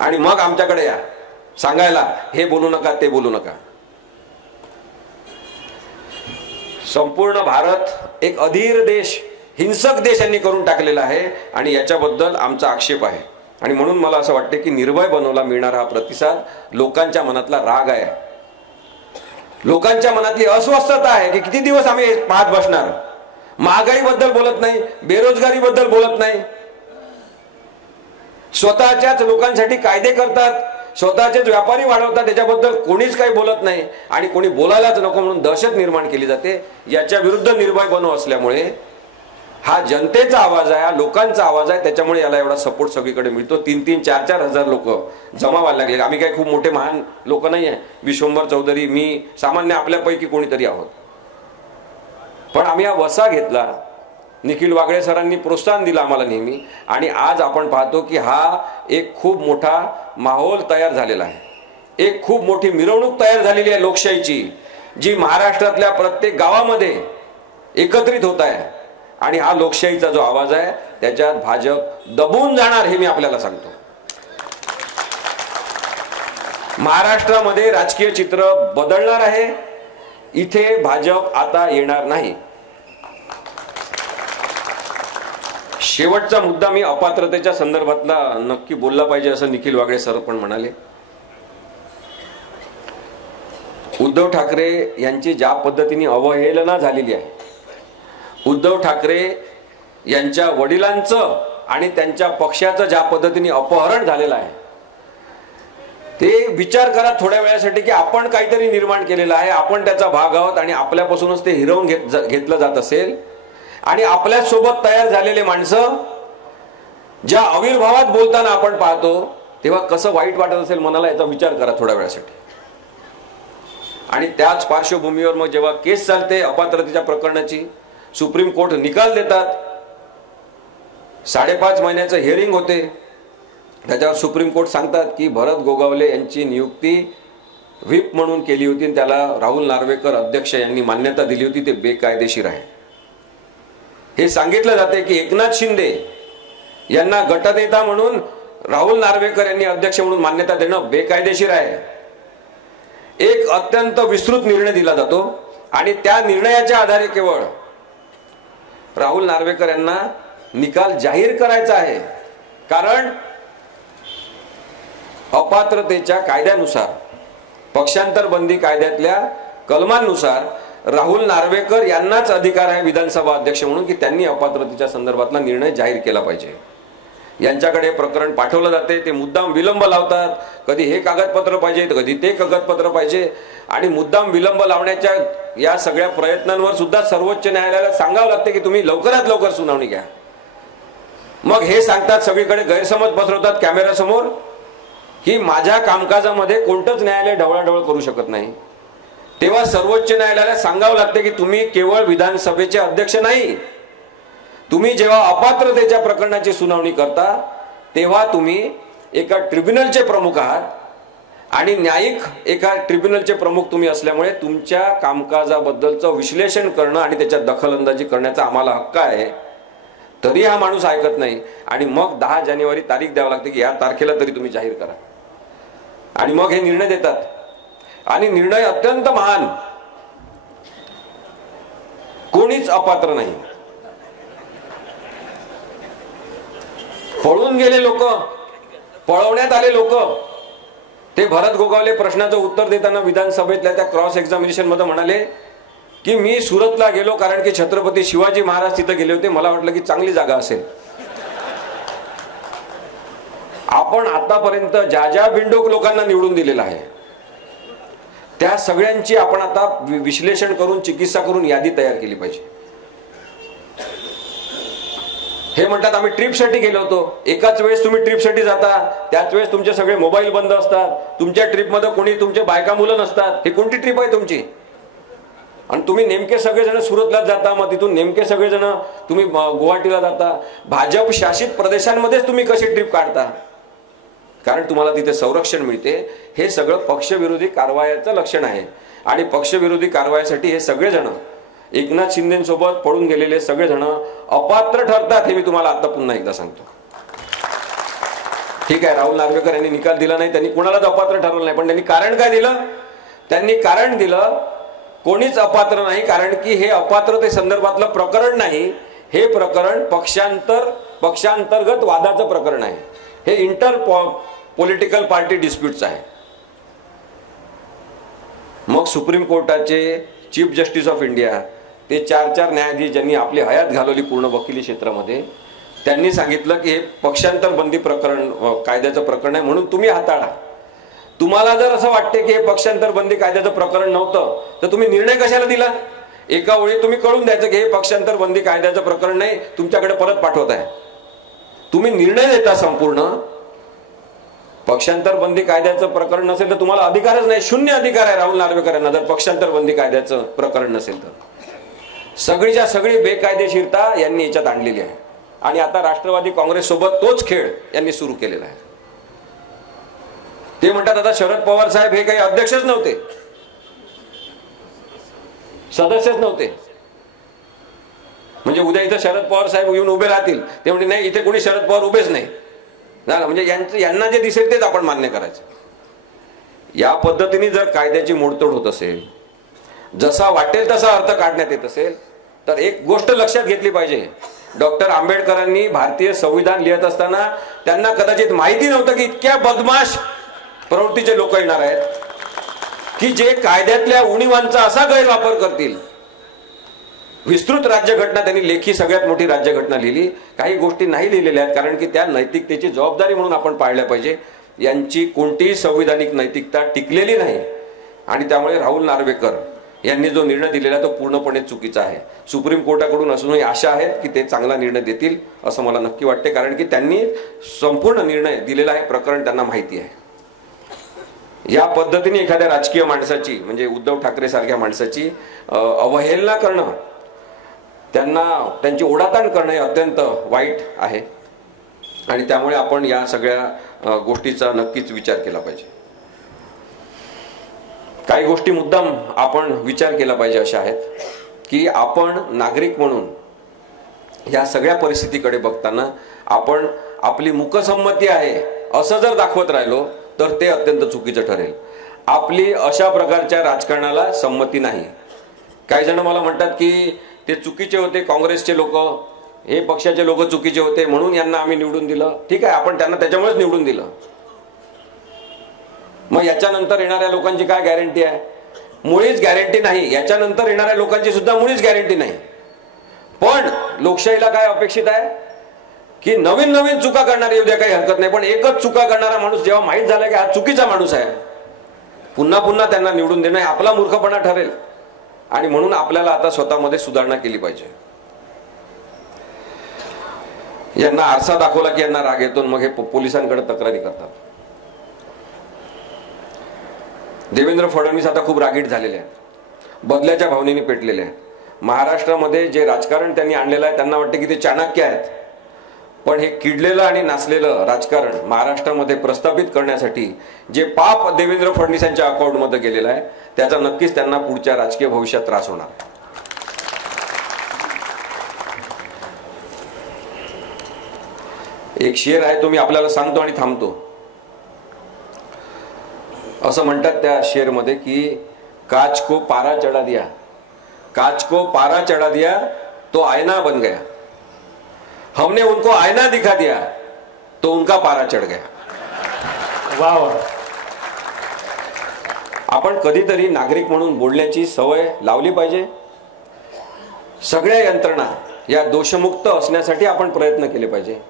आणि मग आमच्याकडे या सांगायला हे बोलू नका ते बोलू नका. संपूर्ण भारत एक अधीर देश, हिंसक देश यांनी करून टाकलेला आहे आणि याच्याबद्दल आमचा आक्षेप आहे. आणि म्हणून मला असं वाटतं की निर्भय बनवला मिळणारा हा प्रतिसाद लोकांच्या मनातला राग आहे, लोकांच्या मनातली अस्वस्थता आहे की किती दिवस आम्ही पाहत बसणार. महागाईबद्दल बोलत नाही, बेरोजगारीबद्दल बोलत नाही, स्वतःच्याच लोकांसाठी कायदे करतात, स्वतःचेच व्यापारी वाढवतात, त्याच्याबद्दल कोणीच काही बोलत नाही आणि कोणी बोलायलाच नको म्हणून दहशत निर्माण केली जाते. याच्या विरुद्ध निर्भय बनव असल्यामुळे हा जनतेचा आवाज आहे, लोकांचा आवाज आहे, त्याच्यामुळे याला एवढा सपोर्ट सगळीकडे मिळतो. 3-3, 4-4 हजार लोक जमा व्हायला लागले. आम्ही काही खूप मोठे महान लोक नाही आहे, विश्वंभर चौधरी, मी सामान्य आपल्यापैकी कोणीतरी आहोत. पण आम्ही हा वसा घेतला, निखिल वागळे सरांनी प्रोत्साहन दिलं आम्हाला नेहमी, आणि आज आपण पाहतो की हा एक खूप मोठा माहोल तयार झालेला आहे, एक खूप मोठी मिरवणूक तयार झालेली आहे लोकशाहीची, जी महाराष्ट्रातल्या प्रत्येक गावामध्ये एकत्रित होत आहे. आणि हा लोकशाहीचा जो आवाज आहे त्याच्यात भाजप दबून जाणार हे मी आपल्याला सांगतो. महाराष्ट्रामध्ये राजकीय चित्र बदलणार आहे, इथे भाजप आता येणार नाही. शेवटचा मुद्दा मी अपात्रतेच्या संदर्भातला नक्की बोलला पाहिजे असं निखिल वागळे सर पण म्हणाले. उद्धव ठाकरे यांची ज्या पद्धतीने अवहेलना झालेली आहे, उद्धव ठाकरे यांच्या वडिलांचं आणि त्यांच्या पक्षाचं ज्या पद्धतीने अपहरण झालेलं आहे, ते विचार करा थोड्या वेळासाठी की आपण काहीतरी निर्माण केलेलं आहे, आपण त्याचा भाग आहोत आणि आपल्यापासूनच ते हिरवून घेतलं जात असेल आणि आपल्या सोबत तयार झालेले माणसं ज्या आविर्भावात बोलताना आपण पाहतो तेव्हा कसं वाईट वाटत असेल मनाला, याचा विचार करा थोड्या वेळासाठी. आणि त्याच पार्श्वभूमीवर मग जेव्हा केस चालते अपात्रतेच्या प्रकरणाची, सुप्रीम कोर्ट निकाल देतात, 5.5 महिन्याचं हिअरिंग होते, त्याच्यावर सुप्रीम कोर्ट सांगतात की भरत गोगावले यांची नियुक्ती व्हिप म्हणून केली होती आणि त्याला राहुल नार्वेकर अध्यक्ष यांनी मान्यता दिली होती, ते बेकायदेशीर आहे. हे सांगितलं जाते की एकनाथ शिंदे यांना गटनेता म्हणून राहुल नार्वेकर यांनी अध्यक्ष म्हणून मान्यता देणं बेकायदेशीर आहे. एक अत्यंत विस्तृत निर्णय दिला जातो आणि त्या निर्णयाच्या आधारे केवळ राहुल नार्वेकर यांना निकाल जाहीर करायचा आहे. कारण अपात्रतेच्या कायद्यानुसार, पक्षांतर बंदी कायद्यातल्या कलमांनुसार राहुल नार्वेकर यांनाच अधिकार आहे विधानसभा अध्यक्ष म्हणून की त्यांनी अपात्रतेच्या संदर्भातला निर्णय जाहीर केला पाहिजे. यांच्याकडे प्रकरण पाठवलं जाते, ते मुद्दाम विलंब लावतात, कधी हे कागदपत्र पाहिजे कधी ते कागदपत्र पाहिजे, आणि मुद्दाम विलंब लावण्याच्या या सगळ्या प्रयत्नांवर सुद्धा सर्वोच्च न्यायालयाला सांगावं लागते की तुम्ही लवकरात लवकर सुनावणी घ्या. मग हे सांगतात, सगळीकडे गैरसमज पसरवतात कॅमेऱ्यासमोर की माझ्या कामकाजामध्ये कोणतंच न्यायालय ढवळाढवळ करू शकत नाही. तेव्हा सर्वोच्च न्यायालयाला सांगावं लागते की तुम्ही केवळ विधानसभेचे अध्यक्ष नाही, तुम्ही जेव्हा अपात्रतेच्या प्रकरणाची सुनावणी करता तेव्हा तुम्ही एका ट्रिब्युनलचे प्रमुख आहात आणि न्यायिक एका ट्रिब्युनलचे प्रमुख तुम्ही असल्यामुळे तुमच्या कामकाजाबद्दलचं विश्लेषण करणं आणि त्याच्यात दखलंदाजी करण्याचा आम्हाला हक्क आहे. तरी हा माणूस ऐकत नाही आणि मग 10 जानेवारी तारीख द्यावी लागते की या तारखेला तरी तुम्ही जाहीर करा आणि मग हे निर्णय देतात आणि निर्णय अत्यंत महान. कोणीच अपात्र नाही. पळून गेले लोक, पळवण्यात आले लोक, ते भरत गोगावले प्रश्नाचं उत्तर देताना विधानसभेतल्या त्या क्रॉस एक्झामिनेशन मध्ये म्हणाले की मी सुरतला गेलो कारण की छत्रपती शिवाजी महाराज तिथे गेले होते, मला वाटलं की चांगली जागा असेल. आपण आतापर्यंत ज्या ज्या बिंडोक लोकांना निवडून दिलेला आहे त्या सगळ्यांची आपण आता विश्लेषण करून चिकित्सा करून यादी तयार केली पाहिजे. हे म्हणतात आम्ही ट्रिपसाठी गेलो होतो. एकाच वेळेस तुम्ही ट्रिपसाठी जाता, त्याच वेळेस तुमचे सगळे मोबाईल बंद असतात, तुमच्या ट्रिपमध्ये कोणी तुमचे बायका मुलं नसतात. ही कोणती ट्रिप आहे तुमची? आणि तुम्ही नेमके सगळेजण सुरतला जाता, मग तिथून नेमके सगळेजण तुम्ही गुवाहाटीला जाता. भाजप शासित प्रदेशांमध्येच तुम्ही कशी ट्रिप काढता? कारण तुम्हाला तिथे संरक्षण मिळते. हे सगळं पक्षविरोधी कारवायाचं लक्षण आहे आणि पक्षविरोधी कारवायासाठी हे सगळेजण एकनाथ शिंदेसोबत पळून गेलेले सगळेजण अपात्र ठरतात. हे मी तुम्हाला आता पुन्हा एकदा सांगतो. ठीक आहे, राहुल नार्वेकर यांनी निकाल दिला नाही, त्यांनी कोणालाच अपात्र ठरवलं नाही, पण त्यांनी कारण काय दिलं? त्यांनी कारण दिलं कोणीच अपात्र नाही, कारण की हे अपात्रते संदर्भातलं प्रकरण नाही, हे प्रकरण पक्षांतर्गत वादाचं प्रकरण आहे. हे इंटर पॉलिटिकल पार्टी डिस्प्यूट्स आहे. मग सुप्रीम कोर्टाचे चीफ जस्टिस ऑफ इंडिया ते 4 न्यायाधीश ज्यांनी आपली हयात घालवली पूर्ण वकिली क्षेत्रामध्ये, त्यांनी सांगितलं की हे पक्षांतर बंदी प्रकरण कायद्याचं प्रकरण आहे म्हणून तुम्ही हाताळा. तुम्हाला जर असं वाटते की हे पक्षांतर बंदी कायद्याचं प्रकरण नव्हतं तर तुम्ही निर्णय कशाला दिला? एका वेळी तुम्ही कळून द्यायचं की हे पक्षांतर बंदी कायद्याचं प्रकरण नाही, तुमच्याकडे परत पाठवत आहे. तुम्ही निर्णय देता संपूर्ण पक्षांतर बंदी कायद्याचं प्रकरण नसेल तर तुम्हाला अधिकारच नाही, शून्य अधिकार आहे राहुल नार्वेकर यांना जर पक्षांतर बंदी कायद्याचं प्रकरण नसेल तर. सगळीच्या सगळी बेकायदेशीरता यांनी याच्यात आणलेली आहे आणि आता राष्ट्रवादी काँग्रेस सोबत तोच खेळ यांनी सुरू केलेला आहे. ते म्हणतात आता शरद पवार साहेब हे काही अध्यक्षच नव्हते, सदस्यच नव्हते, म्हणजे उद्या इथं शरद पवार साहेब येऊन उभे राहतील ते म्हणजे नाही इथे कोणी शरद पवार उभेच नाही झालं, म्हणजे यांना जे दिसेल तेच आपण मान्य करायचं. या पद्धतीने जर कायद्याची मोडतोड होत असेल, जसा वाटेल तसा अर्थ काढण्यात येत असेल तर एक गोष्ट लक्षात घेतली पाहिजे. डॉक्टर आंबेडकरांनी भारतीय संविधान लिहित असताना त्यांना कदाचित माहिती नव्हतं की इतक्या बदमाश प्रवृत्तीचे लोक येणार आहेत की जे कायद्यातल्या उणीवांचा असा गैरवापर करतील. विस्तृत राज्यघटना त्यांनी लेखी सगळ्यात मोठी राज्यघटना लिहिली, काही गोष्टी नाही लिहिलेल्या आहेत कारण की त्या नैतिकतेची जबाबदारी म्हणून आपण पाळल्या पाहिजे. यांची कोणतीही संविधानिक नैतिकता टिकलेली नाही आणि त्यामुळे राहुल नार्वेकर यांनी जो निर्णय दिलेला तो पूर्णपणे चुकीचा आहे. सुप्रीम कोर्टाकडून असूनही आशा आहेत की ते चांगला निर्णय देतील असं मला नक्की वाटते, कारण की त्यांनी संपूर्ण निर्णय दिलेला आहे, प्रकरण त्यांना माहिती आहे. या पद्धतीने एखाद्या राजकीय माणसाची म्हणजे उद्धव ठाकरे सारख्या माणसाची अवहेलना करणं, त्यांची ओढाताण करणं हे अत्यंत वाईट आहे आणि त्यामुळे आपण या सगळ्या गोष्टीचा नक्कीच विचार केला पाहिजे. काही गोष्टी मुद्दाम आपण विचार केला पाहिजे अशा आहेत की आपण नागरिक म्हणून या सगळ्या परिस्थितीकडे बघताना आपण आपली मूकसंमती आहे असं जर दाखवत राहिलो तर ते अत्यंत चुकीचं ठरेल. आपली अशा प्रकारच्या राजकारणाला संमती नाही. काही जण मला म्हणतात की ते चुकीचे होते, काँग्रेसचे लोक, हे पक्षाचे लोक चुकीचे होते म्हणून यांना आम्ही निवडून दिलं. ठीक आहे, आपण त्यांना त्याच्यामुळेच निवडून दिलं. मग याच्यानंतर येणाऱ्या लोकांची काय गॅरंटी आहे? मुळीच गॅरंटी नाही. याच्यानंतर येणाऱ्या लोकांची सुद्धा मुळीच गॅरंटी नाही. पण लोकशाहीला काय अपेक्षित आहे की नवीन नवीन चुका करणारे येऊ द्या, काही हरकत नाही, पण एकच चुका करणारा माणूस जेव्हा माहीत झाला की हा चुकीचा माणूस आहे, पुन्हा पुन्हा त्यांना निवडून देणं आपला मूर्खपणा ठरेल. आणि म्हणून आपल्याला आता स्वतःमध्ये सुधारणा केली पाहिजे. यांना आरसा दाखवला की यांना राग येतो, मग हे पोलिसांकडे तक्रारी करतात. देवेंद्र फडणवीस आता खूप रागीट झालेले आहेत, बदल्याच्या भावनेने पेटलेले आहेत. महाराष्ट्रामध्ये जे राजकारण त्यांनी आणलेलं आहे त्यांना वाटते की ते चाणक्य आहेत, पण हे किडलेलं आणि नाचलेलं राजकारण महाराष्ट्रामध्ये प्रस्थापित करण्यासाठी जे पाप देवेंद्र फडणवीस यांच्या अकाउंटमध्ये गेलेलं आहे त्याचा नक्कीच त्यांना पुढच्या राजकीय भविष्यात त्रास होणार. एक शेर आहे, तो मी आपल्याला सांगतो आणि थांबतो. असं म्हणतात त्या शेर मध्ये की काच को पारा चढ़ा दिया, काच को पारा चढ़ा दिया तो आईना बन गया, हमने उनको आईना दिखा दिया तो उनका पारा चढ़ गया. वाव. आपण कधीतरी नागरिक म्हणून बोलण्याची सवय लावली पाहिजे. सगळ्या यंत्रणा या दोषमुक्त असण्यासाठी आपण प्रयत्न केले पाहिजे.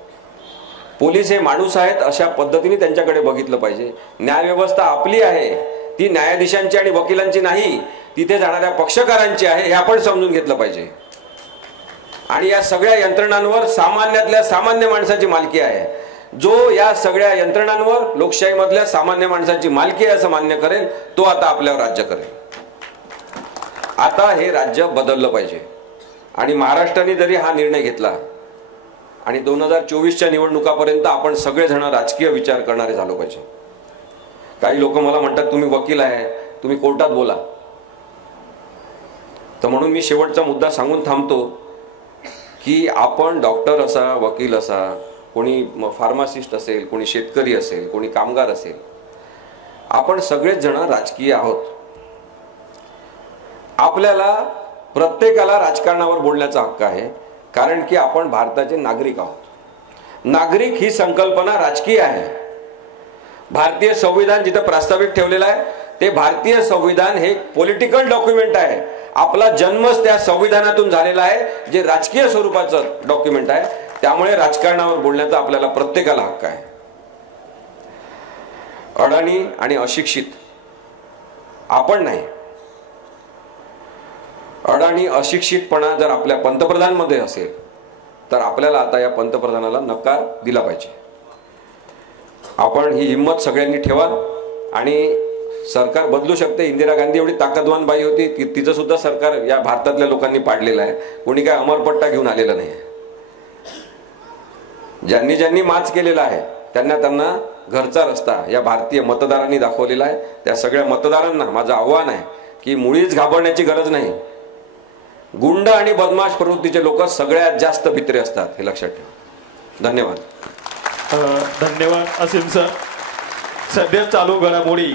पोलीस हे माणूस आहेत अशा पद्धतीने त्यांच्याकडे बघितलं पाहिजे. न्यायव्यवस्था आपली आहे, ती न्यायाधीशांची आणि वकिलांची नाही, तिथे जाणाऱ्या पक्षकारांची आहे, हे आपण समजून घेतलं पाहिजे. आणि या सगळ्या यंत्रणांवर सामान्यातल्या सामान्य माणसाची मालकी आहे. जो या सगळ्या यंत्रणांवर लोकशाहीमधल्या सामान्य माणसाची मालकी आहे असं मान्य करेल, तो आता आपल्यावर राज्य करेल. आता हे राज्य बदललं पाहिजे. आणि महाराष्ट्राने जरी हा निर्णय घेतला आणि 2024च्या निवडणुकापर्यंत आपण सगळेजण राजकीय विचार करणारे झालो पाहिजे. काही लोक मला म्हणतात तुम्ही वकील आहे, तुम्ही कोर्टात बोला. तर म्हणून मी शेवटचा मुद्दा सांगून थांबतो की आपण डॉक्टर असा, वकील असा, कोणी फार्मासिस्ट असेल, कोणी शेतकरी असेल, कोणी कामगार असेल, आपण सगळेच जण राजकीय आहोत. आपल्याला प्रत्येकाला राजकारणावर बोलण्याचा हक्क आहे, कारण की आपण भारताचे नागरिक आहोत. नागरिक ही संकल्पना राजकीय आहे. भारतीय संविधान जिथं प्रास्ताविक ठेवलेलं आहे ते भारतीय संविधान हे पॉलिटिकल डॉक्युमेंट आहे. आपला जन्मच त्या संविधानातून झालेला आहे, जे राजकीय स्वरूपाचं डॉक्युमेंट आहे. त्यामुळे राजकारणावर बोलण्याचा आपल्याला प्रत्येकाला हक्क आहे. अडाणी आणि अशिक्षित आपण नाही. अडाणी अशिक्षितपणा जर आपल्या पंतप्रधानमध्ये असेल तर आपल्याला आता या पंतप्रधानाला नकार दिला पाहिजे. आपण ही हिंमत सगळ्यांनी ठेवा. आणि सरकार बदलू शकते. इंदिरा गांधी एवढी ताकदवान बाई होती, तिचं सुद्धा सरकार या भारतातल्या लोकांनी पाडलेलं आहे. कोणी काय अमरपट्टा घेऊन आलेला नाही. ज्यांनी ज्यांनी माच केलेला आहे त्यांना घरचा रस्ता या भारतीय मतदारांनी दाखवलेला आहे. त्या सगळ्या मतदारांना माझं आव्हान आहे की मुळीच घाबरण्याची गरज नाही. गुंड आणि बदमाश प्रवृत्तीचे लोक सगळ्यात जास्त भित्रे असतात, हे लक्षात ठेवा. धन्यवाद. धन्यवाद असीम सर. सध्या चालू घडामोडी